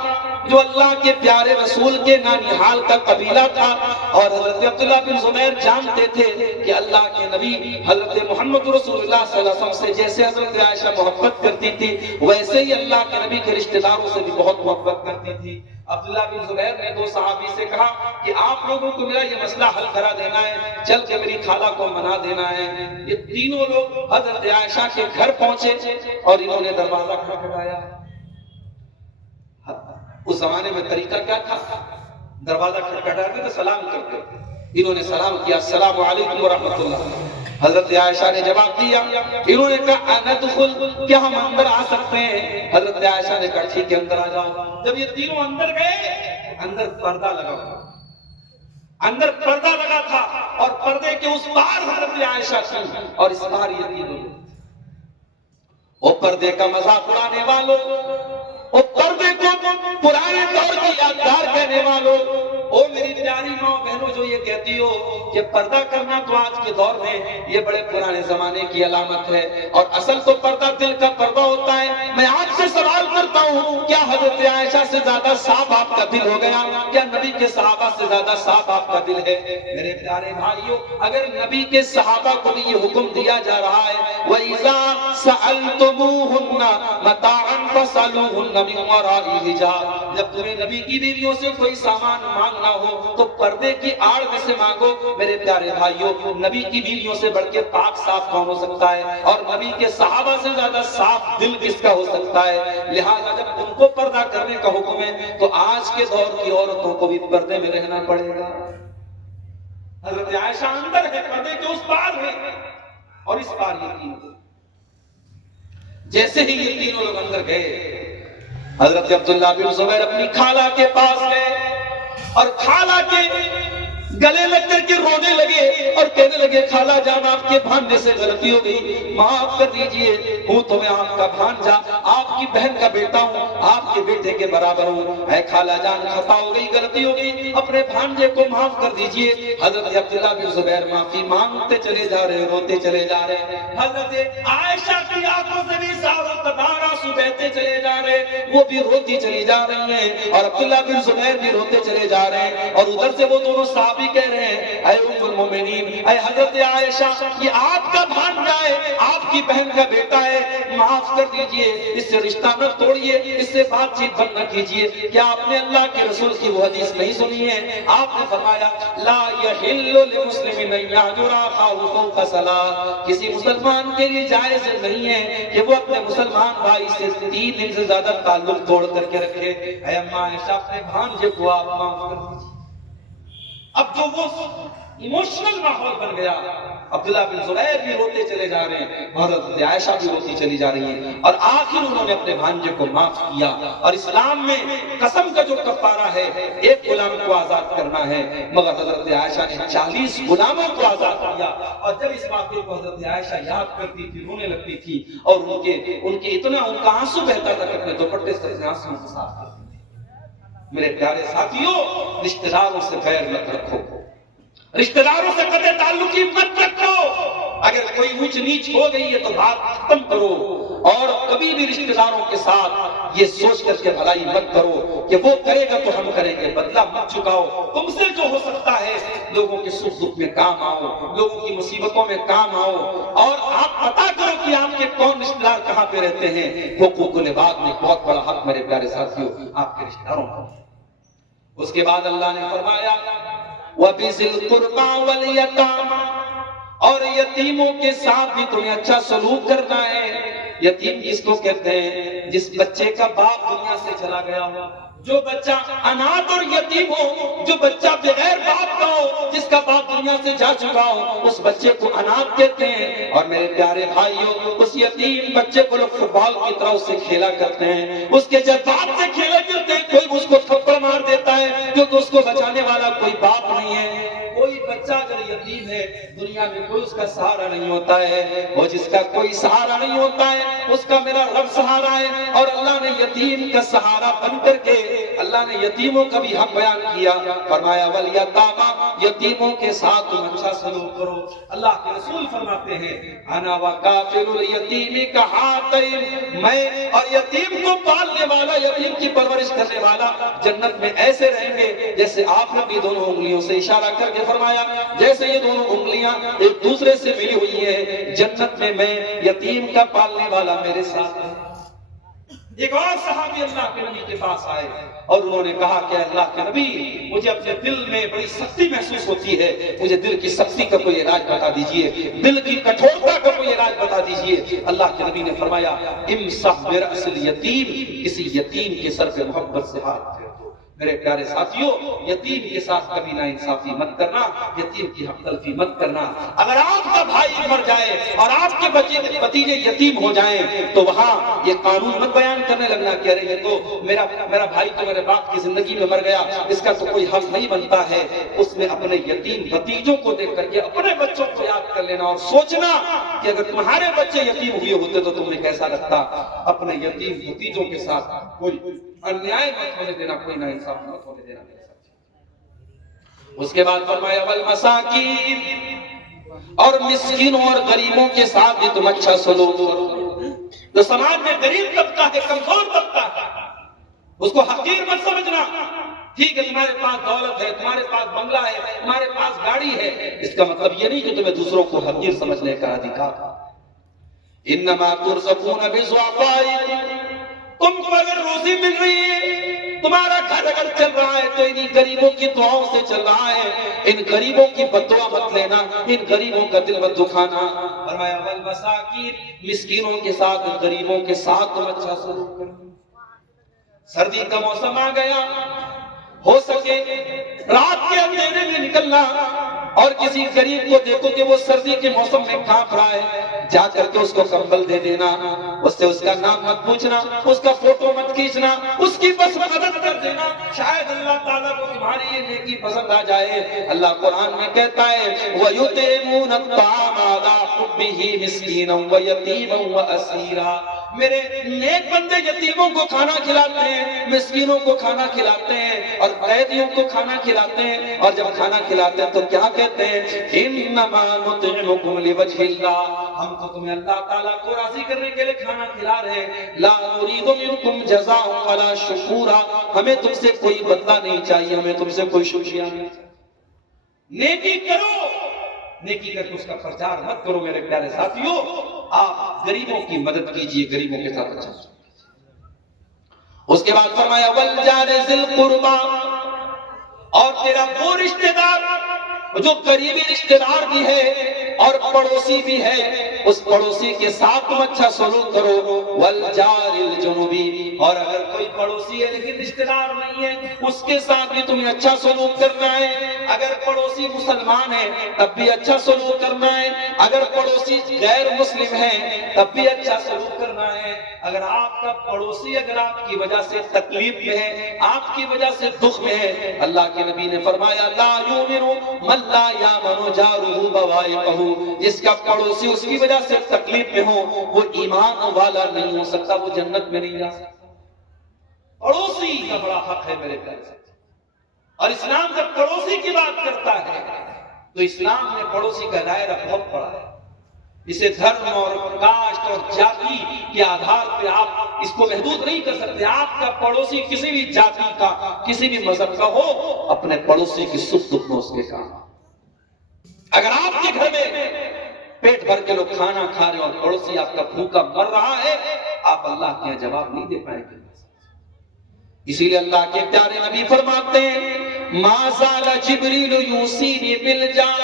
جو اللہ کے پیارے رسول کے نانیحال کا قبیلہ تھا, اور حضرت عبداللہ بن زبیر جانتے تھے کہ اللہ کے نبی حضرت محمد رسول اللہ صلی اللہ علیہ وسلم سے جیسے حضرت عائشہ محبت کرتی تھی ویسے ہی اللہ کے نبی کے رشتہ داروں سے بھی بہت محبت کرتی تھی. عبداللہ بن زبیر نے دو صحابی سے کہا کہ آپ لوگوں کو میرا یہ مسئلہ حل کرا دینا ہے, چل کے میری خالہ کو منا دینا ہے. یہ تینوں لوگ حضرت عائشہ کے گھر پہنچے اور انہوں نے دروازہ کھٹکھٹایا. اس زمانے میں طریقہ کیا تھا, دروازہ کھٹکھٹاتے تو سلام کرتے. انہوں نے سلام کیا, السلام علیکم ورحمۃ اللہ. حضرت عائشہ نے جواب دیا. انہوں نے کہا اندخل, کیا ہم اندر آ سکتے ہیں؟ حضرت عائشہ نے کہا ٹھیک ہے اندر آ جاؤ. جب یہ تینوں اندر گئے, اندر پردہ لگا ہوا, اندر پردہ لگا تھا اور پردے کے اس پار حضرت عائشہ تھی اور اس پار یہ تینوں. وہ پردے کا مذاق اڑانے والوں, وہ پردے کو پرانے دور کی یادگار کہنے والوں, او میری پیاری ماں بہنوں جو یہ کہتی ہو کہ پردہ کرنا تو آج کے دور میں یہ بڑے پرانے زمانے کی علامت ہے اور اصل تو پردہ دل کا پردہ ہوتا ہے. میں آپ سے سوال کرتا ہوں, کیا حضرت عائشہ سے زیادہ صاف آپ کا دل ہو گیا؟ کیا نبی کے صحابہ سے زیادہ صاف آپ کا دل ہے؟ میرے پیارے بھائیوں, اگر نبی کے صحابہ کو بھی یہ حکم دیا جا رہا ہے وَإِذَا سَأَلْتُمُوهُنَّ مَتَاعًا فَاسْأَلُوهُنَّ من وراء حجاب، جب تمہیں نبی کی بیویوں سے کوئی سامان مانگنا ہو تو پردے کی آڑ میں سے مانگو۔ میرے پیارے بھائیوں، نبی کی بیویوں سے بڑھ کے پاک صاف کون ہو سکتا ہے؟ اور نبی کے صحابہ سے زیادہ صاف دل کس کا ہو سکتا ہے؟ لہٰذا جب ان کو پردہ کرنے کا حکم ہے تو آج کے دور کی عورتوں کو بھی پردے میں رہنا پڑے گا۔ حضرت عائشہ اندر ہے، پردے کے اس پار ہے، اور اس پار یہ تینوں۔ جیسے ہی یہ تینوں لوگ اندر گئے، حضرت عبداللہ بن زبیر اپنی خالہ کے پاس گئے اور خالہ کے گلے لگ کر کے رونے لگے اور کہنے لگے خالہ جان آپ کے بھانجے سے غلطی ہو گئی، معاف کر دیجئے، ہوں تو میں آپ کا بھانجا، آپ کی بہن کا بیٹا ہوں، آپ کے بیٹے کے برابر ہوں، اے خالہ جان خطا ہو گئی، غلطی ہو گئی، اپنے بھانجے کو معاف کر دیجئے۔ حضرت عبداللہ بن زبیر معافی مانگتے چلے جا رہے، روتے چلے جا رہے، حضرت عائشہ کی آنکھوں سے بھی آنسو بہتے چلے جا رہے، وہ بھی روتی چلی جا رہی ہیں، اور عبداللہ بن زبیر بھی روتے چلے جا رہے ہیں، اور ادھر سے وہ دونوں صحابی کہہ رہے ہیں اے ام المومنین، اے حضرت عائشہ، یہ آپ کا بھانجا ہے، آپ کی بہن کا بیٹا ہے، معاف کر دیجئے، اس سے رشتہ نہ توڑیے، اس سے بات چیت بند نہ کیجئے۔ کیا آپ نے اللہ کے رسول کی وہ حدیث نہیں سنی ہے؟ آپ نے فرمایا لا یحل لمسلم ان یہجر اخاه فوق ثلاث، کسی مسلمان کے لیے جائز نہیں ہے کہ وہ اپنے مسلمان بھائی سے 3 دن سے زیادہ تعلق توڑ کر کے رکھے۔ اے اماں عائشہ، اپنے بھانجے کو آپ معاف کر دیجئے۔ اب جو وہ ایموشنل ماحول بن گیا، عبداللہ بن زبیر بھی روتے چلے جا رہے ہیں اور حضرت عائشہ بھی روتی چلی جا رہی ہیں، اور آخر انہوں نے اپنے بھانجے کو معاف کیا۔ اور اسلام میں قسم کا جو کفارہ ہے، ایک غلام کو آزاد کرنا ہے، مگر حضرت عائشہ نے 40 غلاموں کو آزاد کیا۔ اور جب اس واقعے کو حضرت عائشہ یاد کرتی تھی، رونے لگتی تھی، اور ان کے اتنا ان کا آنسو بہتا تھا کہ اپنے دوپٹے سے آنسو کو صاف کرتی تھی۔ میرے پیارے ساتھیوں، رشتہ داروں سے خیر مت رکھو، رشتہ داروں سے قطع تعلقی مت رکھو۔ اگر کوئی اونچ نیچ ہو گئی ہے تو بات ختم کرو، اور کبھی بھی رشتہ داروں کے ساتھ یہ سوچ کر کے بھلائی مت کرو کہ وہ کرے گا تو ہم کریں گے، بدلہ مت چکاؤ۔ تم سے جو ہو سکتا ہے لوگوں کے سکھ دکھ میں کام آؤ، لوگوں کی مصیبتوں میں کام آؤ، اور آپ پتا کرو کہ آپ کے کون رشتہ دار کہاں پہ رہتے ہیں۔ حقوق العباد میں بہت بڑا حق میرے پیارے ساتھیوں آپ کے رشتہ داروں کا۔ اس کے بعد اللہ نے فرمایا وَبِذِي الْقُرْبَى وَالْيَتَامَى، اور یتیموں کے ساتھ بھی تمہیں اچھا سلوک کرنا ہے۔ یتیم کس کو کہتے ہیں؟ جس بچے کا باپ دنیا سے چلا گیا ہو، جو بچہ اناتھ اور یتیم ہو، جو بچہ بغیر باپ کا ہو، جس کا باپ دنیا سے جا چکا ہو، اس بچے کو اناتھ کہتے ہیں۔ اور میرے پیارے بھائیوں، اس یتیم بچے کو لوگ فٹ بال کی طرح اس سے کھیلا کرتے ہیں، اس کے جذبات سے کھیلا کرتے ہیں، کوئی اس کو تھپڑ مار دیتا ہے کیونکہ اس کو بچانے والا کوئی باپ نہیں ہے۔ کوئی بچہ اگر یتیم ہے، دنیا میں کوئی اس کا سہارا نہیں ہوتا ہے، وہ جس کا کوئی سہارا نہیں ہوتا ہے اس کا میرا رب سہارا ہے۔ اور اللہ نے یتیم کا سہارا بن کر کے اللہ نے یتیموں کا بھی حق بیان کیا، فرمایا والیتاما، یتیموں کے ساتھ تم اچھا سلوک کرو۔ اللہ کے رسول فرماتے ہیں انا وکافل الیتیم کہاتین، میں اور یتیم کو پالنے والا، یتیم کی پرورش کرنے والا جنت میں ایسے رہیں گے جیسے آپ نے بھی دونوں انگلیوں سے اشارہ کر کے فرمایا، جیسے یہ دونوں انگلیاں ایک دوسرے سے ملی ہوئی ہیں، جنت میں یتیم کا پالنے والا میرے ساتھ ہے۔ ایک اور صحابی اللہ کے نبی کے پاس آئے اور انہوں نے کہا کہ اللہ کے نبی، مجھے اپنے دل میں بڑی سختی محسوس ہوتی ہے، مجھے دل کی سختی کا کوئی علاج بتا دیجئے، دل کی کٹھورتا کا کوئی علاج بتا دیجئے۔ اللہ کے نبی نے فرمایا امسح برأس الیتیم، کسی یتیم کے سر پہ محبت سے ہاتھ پھیر دو۔ میرے پیارے ساتھیوں، یتیم کے ساتھ کبھی نا انصافی مت کرنا، یتیم کی حق تلفی مت کرنا۔ اگر آپ کا بھائی مر جائے اور آپ کے بھتیجے یتیم ہو جائیں تو وہاں یہ قانون مت بیان کرنے لگنا کہ ارے یہ تو میرا بھائی تو میرے باپ کی زندگی میں مر گیا، اس کا تو کوئی حق نہیں بنتا ہے۔ اس میں اپنے یتیم بھتیجوں کو دیکھ کر کے اپنے بچوں کو یاد کر لینا اور سوچنا کہ اگر تمہارے بچے یتیم ہوئے ہوتے تو تمہیں کیسا لگتا۔ اپنے یتیم بھتیجوں کے ساتھ کوئی انیائے مت ہونے دینا، کوئی نا انصاف مت ہونے دینا میرے ساتھ۔ اس کے بعد فرمایا والمساکین، اور مسکینوں اور غریبوں کے ساتھ بھی تم اچھا سلوک کرو۔ جو سماج میں غریب طبقہ ہے، کمزور طبقہ ہے، اس کو حقیر مت سمجھنا۔ ٹھیک ہے تمہارے پاس دولت ہے، تمہارے پاس بنگلہ ہے، تمہارے پاس گاڑی ہے، اس کا مطلب یہ نہیں کہ تمہیں دوسروں کو حقیر سمجھنے کا ادھیکار۔ انما ترزقون بضعفائکم، تم کو اگر روزی مل رہی ہے، تمہارا گھر اگر چل رہا ہے تو انہی غریبوں کی دعاؤں سے چل رہا ہے، ان غریبوں کی بددعا مت لینا، ان غریبوں کا دل مت دکھانا۔ فرمایا والمساکین، مسکینوں کے ساتھ، غریبوں کے ساتھ تم اچھا سلوک کرو۔ سردی کا موسم آ گیا، ہو سکے رات کے اندھیرے میں نکلنا اور کسی غریب کو دیکھو کہ وہ سردی کے موسم میں کانپ رہا ہے، جا کر کے اس کو کمبل دے دینا، اس سے اس کا نام مت پوچھنا، اس کا فوٹو مت کھینچنا، اس کی بس مدد کر دینا، شاید اللہ تعالیٰ کو تمہاری یہ نیکی پسند آ جائے۔ اللہ قرآن میں کہتا ہے وَيُطْعِمُونَ الطَّعَامَ عَلَىٰ حُبِّهِ مِسْكِينًا وَيَتِيمًا وَأَسِيرًا۔ میرے نیک بندے یتیموں کو کھانا کھلاتے ہیں، مسکینوں کو کھانا کھلاتے ہیں اور قیدیوں کو کھانا کھلاتے ہیں، اور جب کھانا کھلاتے ہیں تو کیا کہتے ہیں؟ انما نطعمکم لوجہ اللہ، ہم تو تمہیں اللہ تعالیٰ کو راضی کرنے کے لیے کھانا کھلا رہے ہیں، لا نرید منکم جزاء ولا شکورا، ہمیں تم سے کوئی بدلہ نہیں چاہیے، ہمیں تم سے کوئی شکریہ نہیں چاہیے۔ نیکی کرو، نیکی کر کے اس کا پرچار مت کرو میرے پیارے ساتھیوں۔ آپ غریبوں کی مدد کیجئے، غریبوں کے ساتھ اچھا۔ اس کے بعد فرمایا والجار ذی القربى، اور تیرا وہ رشتہ دار جو قریبی رشتہ دار بھی ہے اور پڑوسی بھی ہے، اس پڑوسی کے ساتھ تم اچھا سلوک کرو۔ والجار الجنوبی، اور اگر کوئی پڑوسی ہے لیکن رشتہ دار نہیں ہے، اس کے ساتھ بھی تمہیں اچھا سلوک کرنا ہے۔ اگر پڑوسی مسلمان ہے تب بھی اچھا سلوک کرنا ہے، اگر پڑوسی غیر مسلم ہے تب بھی اچھا سلوک کرنا ہے۔ اگر آپ کا پڑوسی اگر آپ کی وجہ سے تکلیف میں ہے، آپ کی وجہ سے دکھ میں ہے، اللہ کے نبی نے فرمایا لا یؤمن من لا یامن جارہ بوائقہ، جس کا پڑوسی اس کی وجہ سے تکلیف میں ہو وہ ایمان والا نہیں ہو سکتا، وہ جنت میں نہیں جا سکتا۔ پڑوسی کا بڑا حق ہے میرے پیارے ساتھی، اور اسلام جب پڑوسی کی بات کرتا ہے تو اسلام میں پڑوسی کا دائرہ بہت بڑا ہے۔ اسے دھرم اور کاسٹ اور جاتی کے آدھار پہ آپ اس کو محدود نہیں کر سکتے۔ آپ کا پڑوسی کسی بھی جاتی کا، کسی بھی مذہب کا ہو، اپنے پڑوسی کی سکھ دکھ میں اس کے کام۔ اگر آپ کے گھر میں پیٹ بھر کے لوگ کھانا کھا رہے اور پڑوسی آپ کا بھوکا مر رہا ہے، آپ اللہ کے یہاں جواب نہیں دے پائیں گے۔ اسی لیے اللہ کے پیارے نبی فرماتے ہیں ما زال جبریل یوصینی بالجار،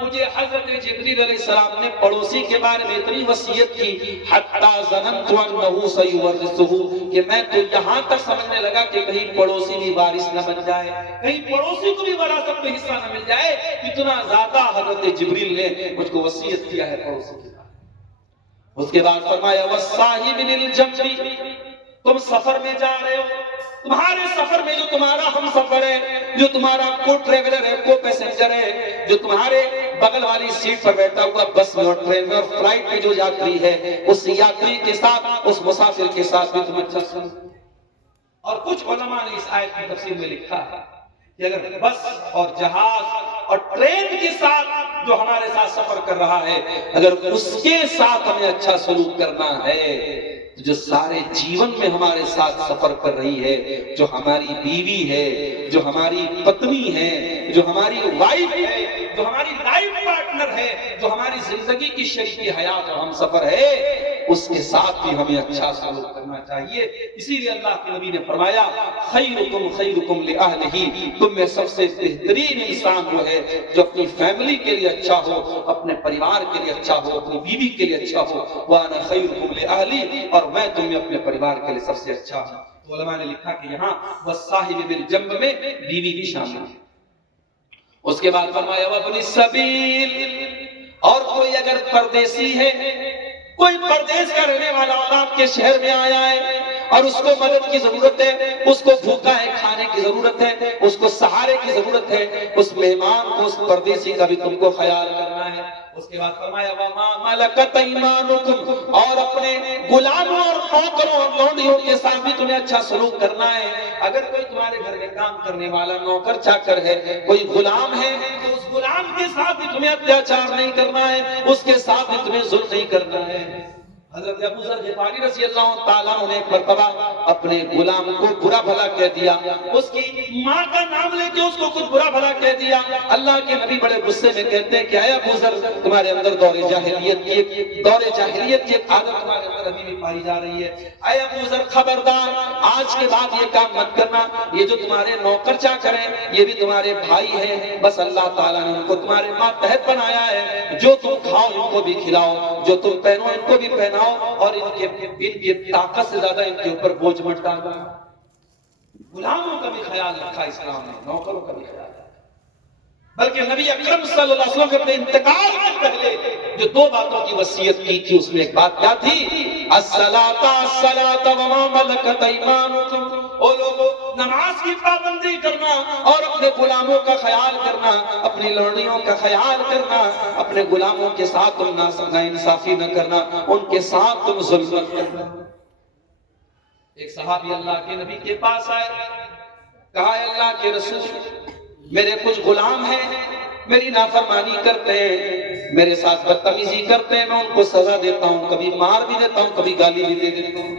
مجھے حضرت جبریل علیہ السلام نے پڑوسی کے بارے میں اتنی وصیت کی حتی ظننت انہ سیورثہ، کہ میں تو یہاں تک سمجھنے لگا کہ کہیں پڑوسی بھی وارث نہ بن جائے، کہیں پڑوسی کو بھی وراثت میں حصہ نہ مل جائے، اتنا زیادہ حضرت جبریل نے مجھ کو وصیت کیا ہے پڑوسی کے بارے میں۔ اس کے بعد فرمایا والصاحب بالجنب، تم سفر میں جا رہے ہو، تمہارے سفر میں جو تمہارا ہم سفر ہے، جو تمہارا کو ٹریولر ہے، کو پیسنجر ہے، جو تمہارے بغل والی سیٹ پر بیٹھا ہوا بس میں اور ٹرین میں اور فلائٹ میں جو یاتری ہے، اس یاتری کے ساتھ، اس مسافر کے ساتھ بھی تم اچھا سلوک۔ اور کچھ علماء نے اس آیت کی تفسیر میں لکھا ہے کہ اگر بس اور جہاز اور ٹرین کے ساتھ جو ہمارے ساتھ سفر کر رہا ہے، اگر اس کے ساتھ ہمیں اچھا سلوک کرنا ہے، جو سارے جیون میں ہمارے ساتھ سفر کر رہی ہے، جو ہماری بیوی ہے، جو ہماری پتنی ہے، جو ہماری وائف ہے، جو ہماری لائف پارٹنر ہے، جو ہماری زندگی کی شریک حیات اور ہم سفر ہے، اس کے ساتھ بھی ہمیں اچھا سلوک کرنا چاہیے۔ اسی لیے اللہ کے نبی نے فرمایا خیرکم خیرکم لأہلہ، تم میں سب سے بہترین انسان وہ ہے جو اپنی فیملی کے لیے اچھا ہو، اپنے پریوار کے لیے اچھا ہو، اپنی بیوی کے لیے اچھا ہو، وانا خیرکم لأہلی، اور میں تم میں اپنے پریوار کے لیے سب سے اچھا ہوں۔ تو علماء نے لکھا کہ یہاں والصاحب بالجنب میں بیوی بھی شامل ہے۔ اس کے بعد فرمایا وابن السبیل، اور کوئی اگر پردیسی ہے، کوئی پردیس کا رہنے والا اور آپ کے شہر میں آیا ہے اور اس کو مدد کی ضرورت ہے، اس کو بھوکا ہے کھانے کی ضرورت ہے، اس کو سہارے کی ضرورت ہے، اس مہمان کو، اس پردیسی کا بھی تم کو خیال کرنا ہے۔ اس کے بعد فرمایا وَمَا مَلَكَتْ أَيْمَانُكُمْ، اور اپنے غلاموں اور نوکروں اور لونڈیوں کے ساتھ بھی تمہیں اچھا سلوک کرنا ہے۔ اگر کوئی تمہارے گھر میں کام کرنے والا نوکر چاکر ہے، کوئی غلام ہے، تو اس غلام کے ساتھ بھی تمہیں اتیاچار نہیں کرنا ہے، اس کے ساتھ بھی تمہیں ظلم نہیں کرنا ہے۔ حضرت ابو ذر غفاری رضی اللہ تعالیٰ عنہ نے ایک مرتبہ اپنے غلام کو برا بھلا کہہ دیا، اس کی ماں کا نام لے کے اس کو کچھ برا بھلا کہہ دیا۔ اللہ کے نبی بڑے غصے میں کہتے ہیں کہ اے ابو ذر، تمہارے اندر دور جاہلیت کی ایک عادت تمہارے اندر ابھی بھی پائی جا رہی ہے۔ اے ابو ذر خبردار، آج کے بعد یہ کام مت کرنا، یہ جو تمہارے نوکر چاکر ہیں یہ بھی تمہارے بھائی ہیں، بس اللہ تعالیٰ نے ان کو تمہارے ماتحت بنایا ہے، جو تم کھاؤ ان کو بھی کھلاؤ، جو تم پہنو ان کو بھی پہناؤ، اور ان کی طاقت سے زیادہ ان کے اوپر بوجھ مت ڈالنا۔ غلاموں کا بھی خیال رکھا اسلام نے، نوکروں کا بھی خیال رکھا، بلکہ نبی اکرم صلی اللہ علیہ وسلم کے اپنے انتقال سے پہلے جو دو باتوں کی وصیت کی تھی، اس میں ایک بات کیا تھی؟ الصلاۃ وما ملکت ایمانکم، او لوگو نماز کی پابندی کرنا اور اپنے غلاموں کا خیال کرنا، اپنی لڑکیوں کا خیال کرنا، اپنے غلاموں کے ساتھ تم ناانصافی نہ کرنا، ان کے ساتھ تم ظلم نہ کرنا۔ ایک صحابی اللہ کے نبی کے پاس آئے، کہا اے اللہ کے رسول، میرے کچھ غلام ہیں، میری نافرمانی کرتے ہیں، میرے ساتھ بدتمیزی کرتے ہیں، میں ان کو سزا دیتا ہوں، کبھی مار بھی دیتا ہوں، کبھی گالی بھی دے دیتا ہوں۔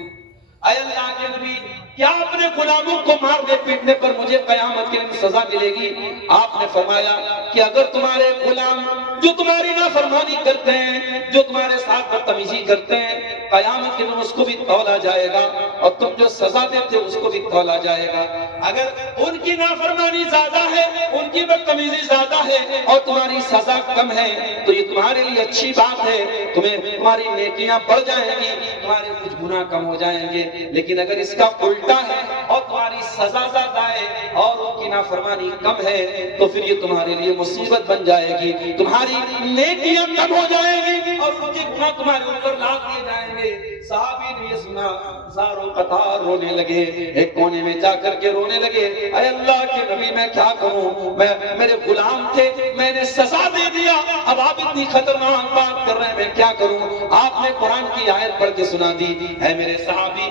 اے اللہ کے نبی، کیا اپنے غلاموں کو مارنے پیٹنے پر مجھے قیامت کے دن سزا ملے گی؟ آپ نے فرمایا کہ اگر تمہارے غلام جو تمہاری نافرمانی کرتے ہیں، جو تمہارے ساتھ بدتمیزی کرتے ہیں، قیامت کے دن اس کو بھی تولا جائے گا، اور تم جو سزا دیتے اس کو بھی تولا جائے گا۔ اگر ان کی نافرمانی زیادہ ہے، ان کی بدتمیزی زیادہ ہے، اور تمہاری سزا کم ہے، تو یہ تمہارے لیے اچھی بات ہے، تمہاری نیکیاں بڑھ جائیں گی، تمہارے کچھ گناہ کم ہو جائیں گے۔ لیکن اگر اس کا الٹا ہے اور تمہاری سزا زیادہ ہے اور ان کی نافرمانی کم ہے، تو پھر یہ تمہارے لیے مصیبت بن جائے گی، تمہاری نیکیاں کم ہو جائیں گی اور ان کے گناہ تمہارے اوپر لاد دیے جائیں گے۔ صحابی نے یہ سنا، زاروں قطار رونے لگے، ایک کونے میں جا کر کے رونے لگے، اے اللہ کے نبی میں کیا کروں، میرے غلام تھے، میں نے سزا دے دیا، اب آپ اتنی خطرناک بات کر رہے ہیں، میں کیا کروں؟ آپ نے قرآن کی آیت پڑھ کے سنا دی، اے میرے صحابی،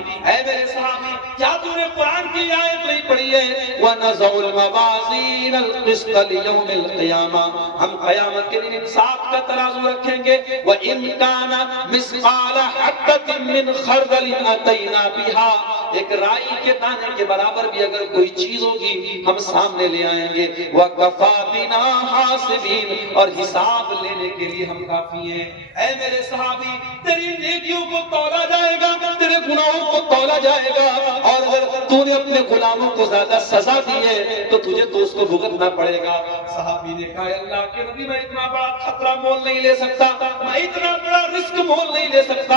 کیا تم نے قرآن کی آیت نہیں پڑھی ہے؟ وَنَزَعُ الْمَوَازِينَ الْقِسْطَ لِيَوْمِ الْقِيَامَةِ، ہم قیامت کے دن انصاف کا ترازو رکھیں گے، وَإِنْ كَانَ مِثْقَالَ حَبَّةٍ مِّنْ خَرْدَلٍ أَتَيْنَا بِهَا، ایک رائی کے دانے کے برابر بھی اگر کوئی چیز ہوگی ہم سامنے لے آئیں گے، وَكَفَى بِنَا حَاسِبِينَ، اور حساب لینے کے لیے ہم کافی ہیں۔ اے میرے صحابی، تیری نیکیوں کو تولا جائے گا، تیرے گناہوں کو تولا جائے گا، اور اگر تو نے اپنے غلاموں کو زیادہ سزا دی ہے تو تجھے تو اس کو بھگتنا پڑے گا۔ صحابی نے کہا اے اللہ کے نبی، میں اتنا بڑا خطرہ مول نہیں لے سکتا، میں اتنا بڑا رسک مول نہیں لے سکتا۔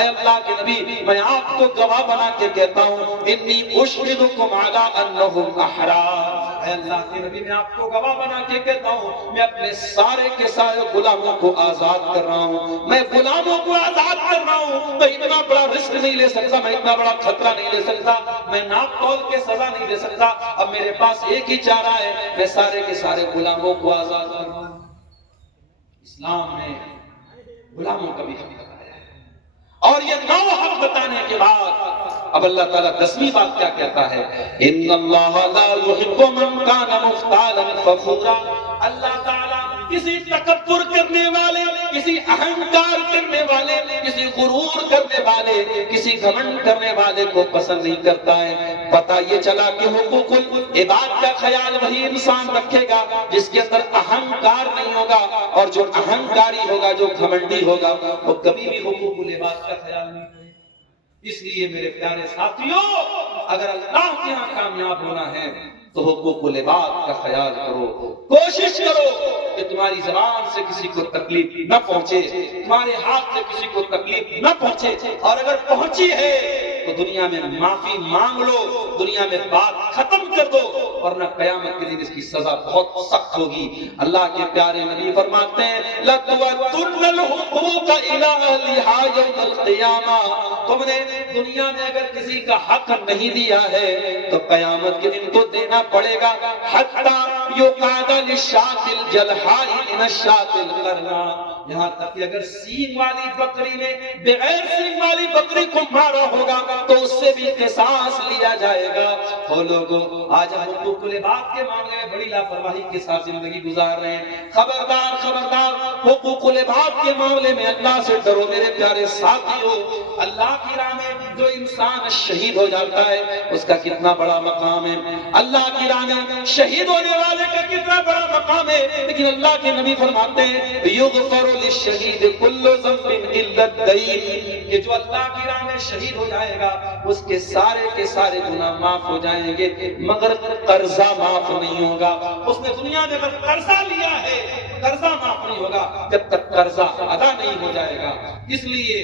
اے اللہ کے نبی، میں آپ کو گواہ بنا کے کہتا ہوں، انی اشہدکم علی انہم احرار، اے اللہ کے نبی میں آپ کو گواہ بنا کے کہتا ہوں، میں اپنے سارے کے سارے غلاموں کو آزاد کر رہا ہوں، میں غلاموں کو آزاد کر رہا ہوں، میں اتنا بڑا رسک نہیں لے سکتا، میں اتنا بڑا خطرہ نہیں لے سکتا، میں ناپ تول کے سزا نہیں دے سکتا، اب میرے پاس ایک ہی چارہ ہے، میں سارے کے سارے غلاموں کو آزاد کر رہا ہوں۔ اسلام نے غلاموں کا بھی حق بتایا ہے، اور یہ 9 حق بتانے کے بعد اب اللہ تعالیٰ 10ویں بات کیا کہتا ہے؟ ان اللہ لا يحب من کان مختالا فخورا، اللہ تعالیٰ کسی تکبر کرنے والے، کسی اہنکار کرنے والے، کسی غرور کرنے والے، کسی گھمنڈ کرنے والے کو پسند نہیں کرتا ہے۔ پتہ یہ چلا کہ حقوق العباد کا خیال وہی انسان رکھے گا جس کے اندر اہنکار نہیں ہوگا، اور جو اہنکاری ہوگا، جو گھمنڈی ہوگا، وہ کبھی بھی حقوق العباد کا خیال نہیں کرے۔ اس لیے میرے پیارے ساتھیوں، اگر اللہ کے ہاں کامیاب ہونا ہے تو حقوق العباد کا خیال کرو، کوشش کرو کہ تمہاری زبان سے کسی کو تکلیف نہ پہنچے، تمہارے ہاتھ سے کسی کو تکلیف نہ پہنچے، اور اگر پہنچی ہے تو دنیا میں معافی مانگ لو، دنیا میں بات ختم کر دو، ورنہ قیامت کے دن اس کی سزا بہت سخت ہوگی۔ اللہ کے پیارے نبی فرماتے ہیں لَتُوَدُّنَّ الْحُقُوقَ إِلَىٰ أَهْلِهَا يَوْمَ الْقِيَامَةِ، تم نے دنیا میں اگر کسی کا حق نہیں دیا ہے تو قیامت کے دن تو دینا پڑے گا. حتی یقاد للشاة الجلحاء من الشاة القرناء، یہاں تک کہ اگر سینگ والی بکری نے بغیر سینگ والی بکری کو مارا ہوگا تو اس سے بھی قصاص لیا جائے گا. وہ لوگوں آج ہم حقوق العباد کے معاملے میں بڑی لاپرواہی کے ساتھ زندگی گزار رہے ہیں. خبردار خبردار، حقوق العباد کے معاملے میں اللہ سے ڈرو میرے پیارے ساتھیوں. اللہ کی راہ میں جو انسان شہید ہو جاتا ہے اس کا کتنا بڑا مقام ہے. اللہ کی راہ میں شہید ہونے والے کا کتنا بڑا مقام ہے. لیکن اللہ کے نبی فرماتے ہیں یغفر للشہید کل ذنب الا الدین، کہ جو اللہ کی راہ میں شہید ہو جائے گا اس کے سارے گناہ معاف ہو جائیں گے مگر قرضہ معاف نہیں ہوگا. اس نے دنیا میں اگر قرضہ لیا ہے قرضہ معاف نہیں ہوگا جب تک قرضہ ادا نہیں ہو جائے گا. اس لیے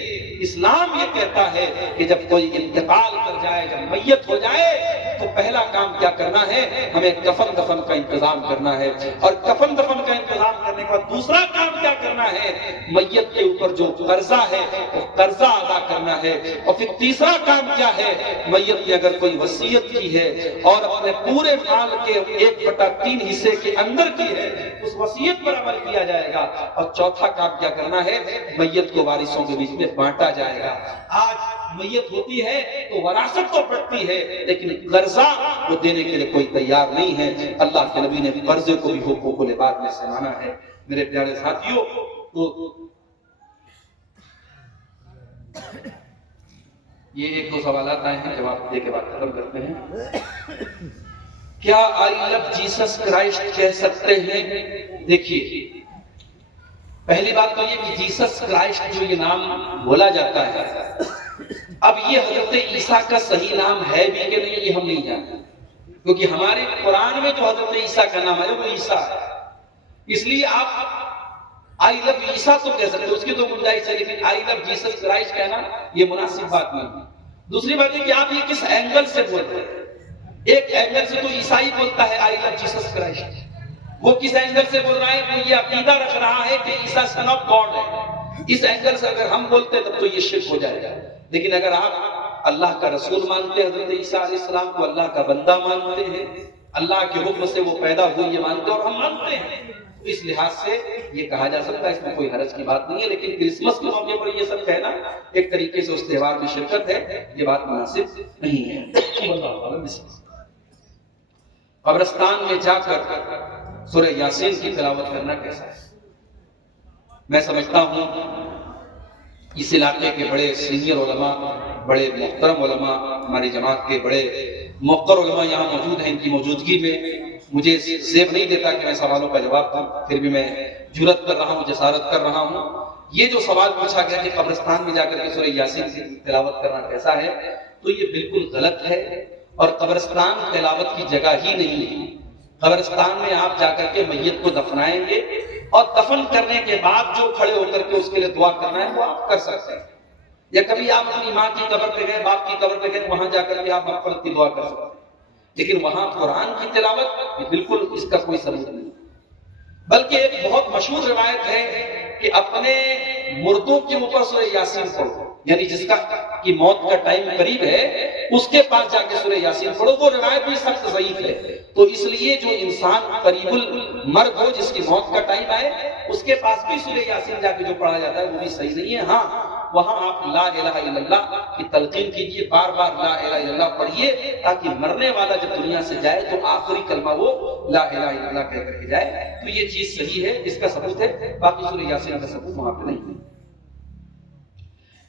اسلام یہ کہتا ہے کہ جب کوئی انتقال کر جائے، جب میت ہو جائے تو پہلا کام کیا کرنا ہے؟ ہمیں کفن دفن کا انتظام کرنا ہے. اور کفن دفن کا انتظام کرنے کا دوسرا کام کیا کرنا ہے؟ میت کے اوپر جو قرضہ ہے وہ قرضہ ادا کرنا ہے. اور پھر تیسرا کام کیا ہے؟ میت نے اگر کوئی وصیت کی ہے اور اپنے پورے مال کے 1/3 حصے کے اندر کی ہے اس وصیت پر عمل کیا جائے گا. اور چوتھا کام کیا کرنا ہے؟ میت کو وارثوں کے بیچ میں بانٹا جائے گا. آج میت ہوتی ہے تو وراثت تو بڑھتی ہے لیکن قرضہ وہ دینے کے لیے کوئی تیار نہیں ہے. اللہ کے نبی نے قرضے کو بھی حقوق العباد میں سے مانا ہے. میرے پیارے ساتھیوں، تو یہ 1-2 سوالات آئے ہیں، جواب دے کے بعد ختم کرتے ہیں. کیا آئی لو جیسس کرائسٹ کہہ سکتے ہیں؟ دیکھیے، پہلی بات تو یہ کہ جیسس کرائسٹ جو یہ نام بولا جاتا ہے، اب یہ حضرت عیسیٰ کا صحیح نام ہے بھی کہ نہیں یہ ہم نہیں جانتے، کیونکہ ہمارے قرآن میں جو حضرت عیسیٰ کا نام ہے وہ عیسیٰ ہے. اس لیے آپ آئی لو عیسیٰ تو کہہ سکتے، اس کی تو گنجائش ہے، لیکن آئی لو جیسس کرائسٹ کہنا یہ مناسب بات نہیں ہے. دوسری بات یہ کہ آپ یہ کس اینگل سے بول رہے ہیں؟ ایک اینگل سے تو عیسائی بولتا ہے آئی لو جیسس کرائسٹ، وہ کس اینگل سے بول رہا ہے؟ وہ یہ عقیدہ رکھ رہا ہے کہ عیسیٰ سن آف گاڈ ہے. اس اینگل سے اگر ہم بولتے تب تو یہ شرک ہو جائے گا. لیکن اگر آپ اللہ کا رسول مانتے ہیں، حضرت عیسیٰ علیہ السلام کو اللہ کا بندہ مانتے ہیں، اللہ کے حکم سے وہ پیدا ہوئے یہ مانتے ہیں اور ہم مانتے ہیں، اس لحاظ سے یہ کہا جا سکتا ہے، اس میں کوئی حرج کی بات نہیں ہے. لیکن کرسمس کے موقع پر یہ سب کہنا ایک طریقے سے اس تہوار میں شرکت ہے، یہ بات مناسب نہیں ہے. قبرستان میں جا کر سورہ یاسین کی تلاوت کرنا کیسا ہے؟ میں سمجھتا ہوں اس علاقے کے بڑے سینئر علماء، بڑے محترم علماء، ہماری جماعت کے بڑے موقر علماء یہاں موجود ہیں. ان کی موجودگی میں مجھے زیب نہیں دیتا کہ میں سوالوں کا جواب دوں، پھر بھی میں جرأت کر رہا ہوں، جسارت کر رہا ہوں. یہ جو سوال پوچھا گیا کہ قبرستان میں جا کر کے سورہ یاسین کی تلاوت کرنا کیسا ہے، تو یہ بالکل غلط ہے. اور قبرستان تلاوت کی جگہ ہی نہیں ہے. قبرستان میں آپ جا کر کے میت کو دفنائیں گے اور دفن کرنے کے بعد جو کھڑے ہو کر کے اس کے لیے دعا کرنا ہے وہ آپ کر سکتے ہیں. یا کبھی آپ اپنی ماں کی قبر پہ گئے، باپ کی قبر پہ گئے، وہاں جا کر کے آپ مغفرت کی دعا کر سکتے ہیں. لیکن وہاں قرآن کی تلاوت بالکل اس کا کوئی ثبوت نہیں. بلکہ ایک بہت مشہور روایت ہے کہ اپنے مردوں کے اوپر سورہ یاسین پڑھو، یعنی جس کا کی موت کا ٹائم قریب ہے اس کے پاس جا کے سورہ یاسین پڑھو. وہ روایت بھی سخت ضعیف ہے. تو اس لیے جو انسان قریب المرگ ہو، جس کی موت کا ٹائم آئے، اس کے پاس بھی سورہ یاسین جا کے جو پڑھا جاتا ہے وہ بھی صحیح نہیں ہے. ہاں، وہاں آپ لا الہ الا اللہ کی تلقین کیجئے، بار بار لا الہ الا اللہ پڑھیے، تاکہ مرنے والا جب دنیا سے جائے تو آخری کلمہ وہ لا الہ الا اللہ کہہ کر کے جائے. تو یہ چیز صحیح ہے، اس کا ثبوت ہے. باقی سورہ یاسین کا ثبوت وہاں پہ نہیں ہے.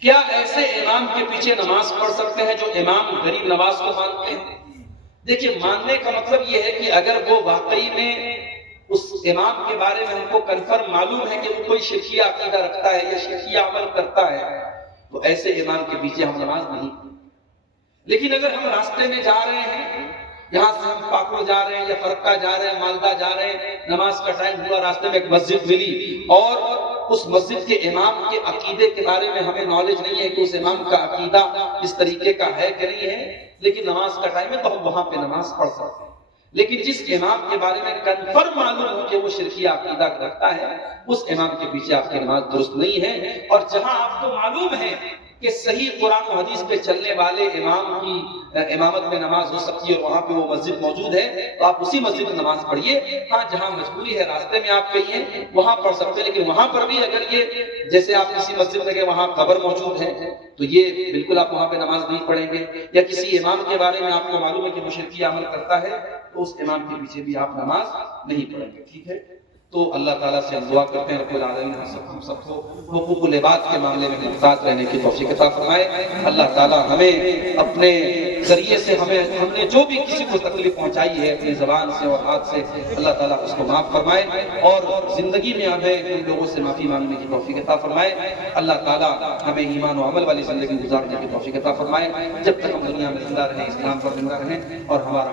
کیا ایسے امام کے پیچھے نماز پڑھ سکتے ہیں جو امام غریب نواز کو مانتے ہیں؟ دیکھیے، ماننے کا مطلب یہ ہے کہ اگر وہ واقعی میں اس امام کے بارے میں ہم کو کنفرم معلوم ہے کہ وہ کوئی شرکیہ عقیدہ رکھتا ہے یا شرکیہ عمل کرتا ہے، تو ایسے امام کے پیچھے ہم نماز نہیں پڑھیں. لیکن اگر ہم راستے میں جا رہے ہیں، یہاں سے ہم پاکڑ جا رہے ہیں یا فرقہ جا رہے ہیں، مالدہ جا رہے ہیں، نماز کا ٹائم ہوا، راستے میں ایک مسجد ملی اور اس مسجد کے امام کے عقیدے کے بارے میں ہمیں نالج نہیں ہے کہ اس امام کا عقیدہ اس طریقے کا ہے کہ نہیں ہے، لیکن نماز کا ٹائم ہے تو ہم وہاں پہ نماز پڑھ سکتے ہیں. لیکن جس امام کے بارے میں کنفرم معلوم ہو کہ وہ شرکیہ عقیدہ رکھتا ہے، اس امام کے پیچھے آپ کی نماز درست نہیں ہے. اور جہاں آپ کو معلوم ہے کہ صحیح قرآن و حدیث پہ چلنے والے امام کی امامت میں نماز ہو سکتی ہے اور وہاں پہ وہ مسجد موجود ہے تو آپ اسی مسجد میں نماز پڑھیے. ہاں جہاں مجبوری ہے راستے میں آپ کہیں ہیں وہاں پڑھ سکتے ہیں, لیکن وہاں پر بھی اگر یہ جیسے آپ کسی مسجد میں گئے وہاں قبر موجود ہے تو یہ بالکل آپ وہاں پہ نماز نہیں پڑھیں گے. یا کسی امام کے بارے میں آپ کو معلوم ہے کہ وہ شرکی عمل کرتا ہے تو اس امام کے پیچھے بھی آپ نماز نہیں پڑھیں گے. ٹھیک ہے, تو اللہ تعالیٰ سے ہم دعا کرتے ہیں رب العالمین ہم سب کو حقوق العباد کے معاملے میں محتاط رہنے کی توفیق عطا فرمائے. اللہ تعالیٰ ہمیں اپنے ذریعے سے ہم نے جو بھی کسی کو تکلیف پہنچائی ہے اپنی زبان سے اور ہاتھ سے, اللہ تعالیٰ اس کو معاف فرمائے اور زندگی میں ہمیں ان لوگوں سے معافی مانگنے کی توفیق عطا فرمائے. اللہ تعالیٰ ہمیں ایمان و عمل والی زندگی گزارنے کی توفیق عطا فرمائے. جب تک ہم دنیا میں زندہ رہیں اسلام پر زندہ رہیں اور ہمارا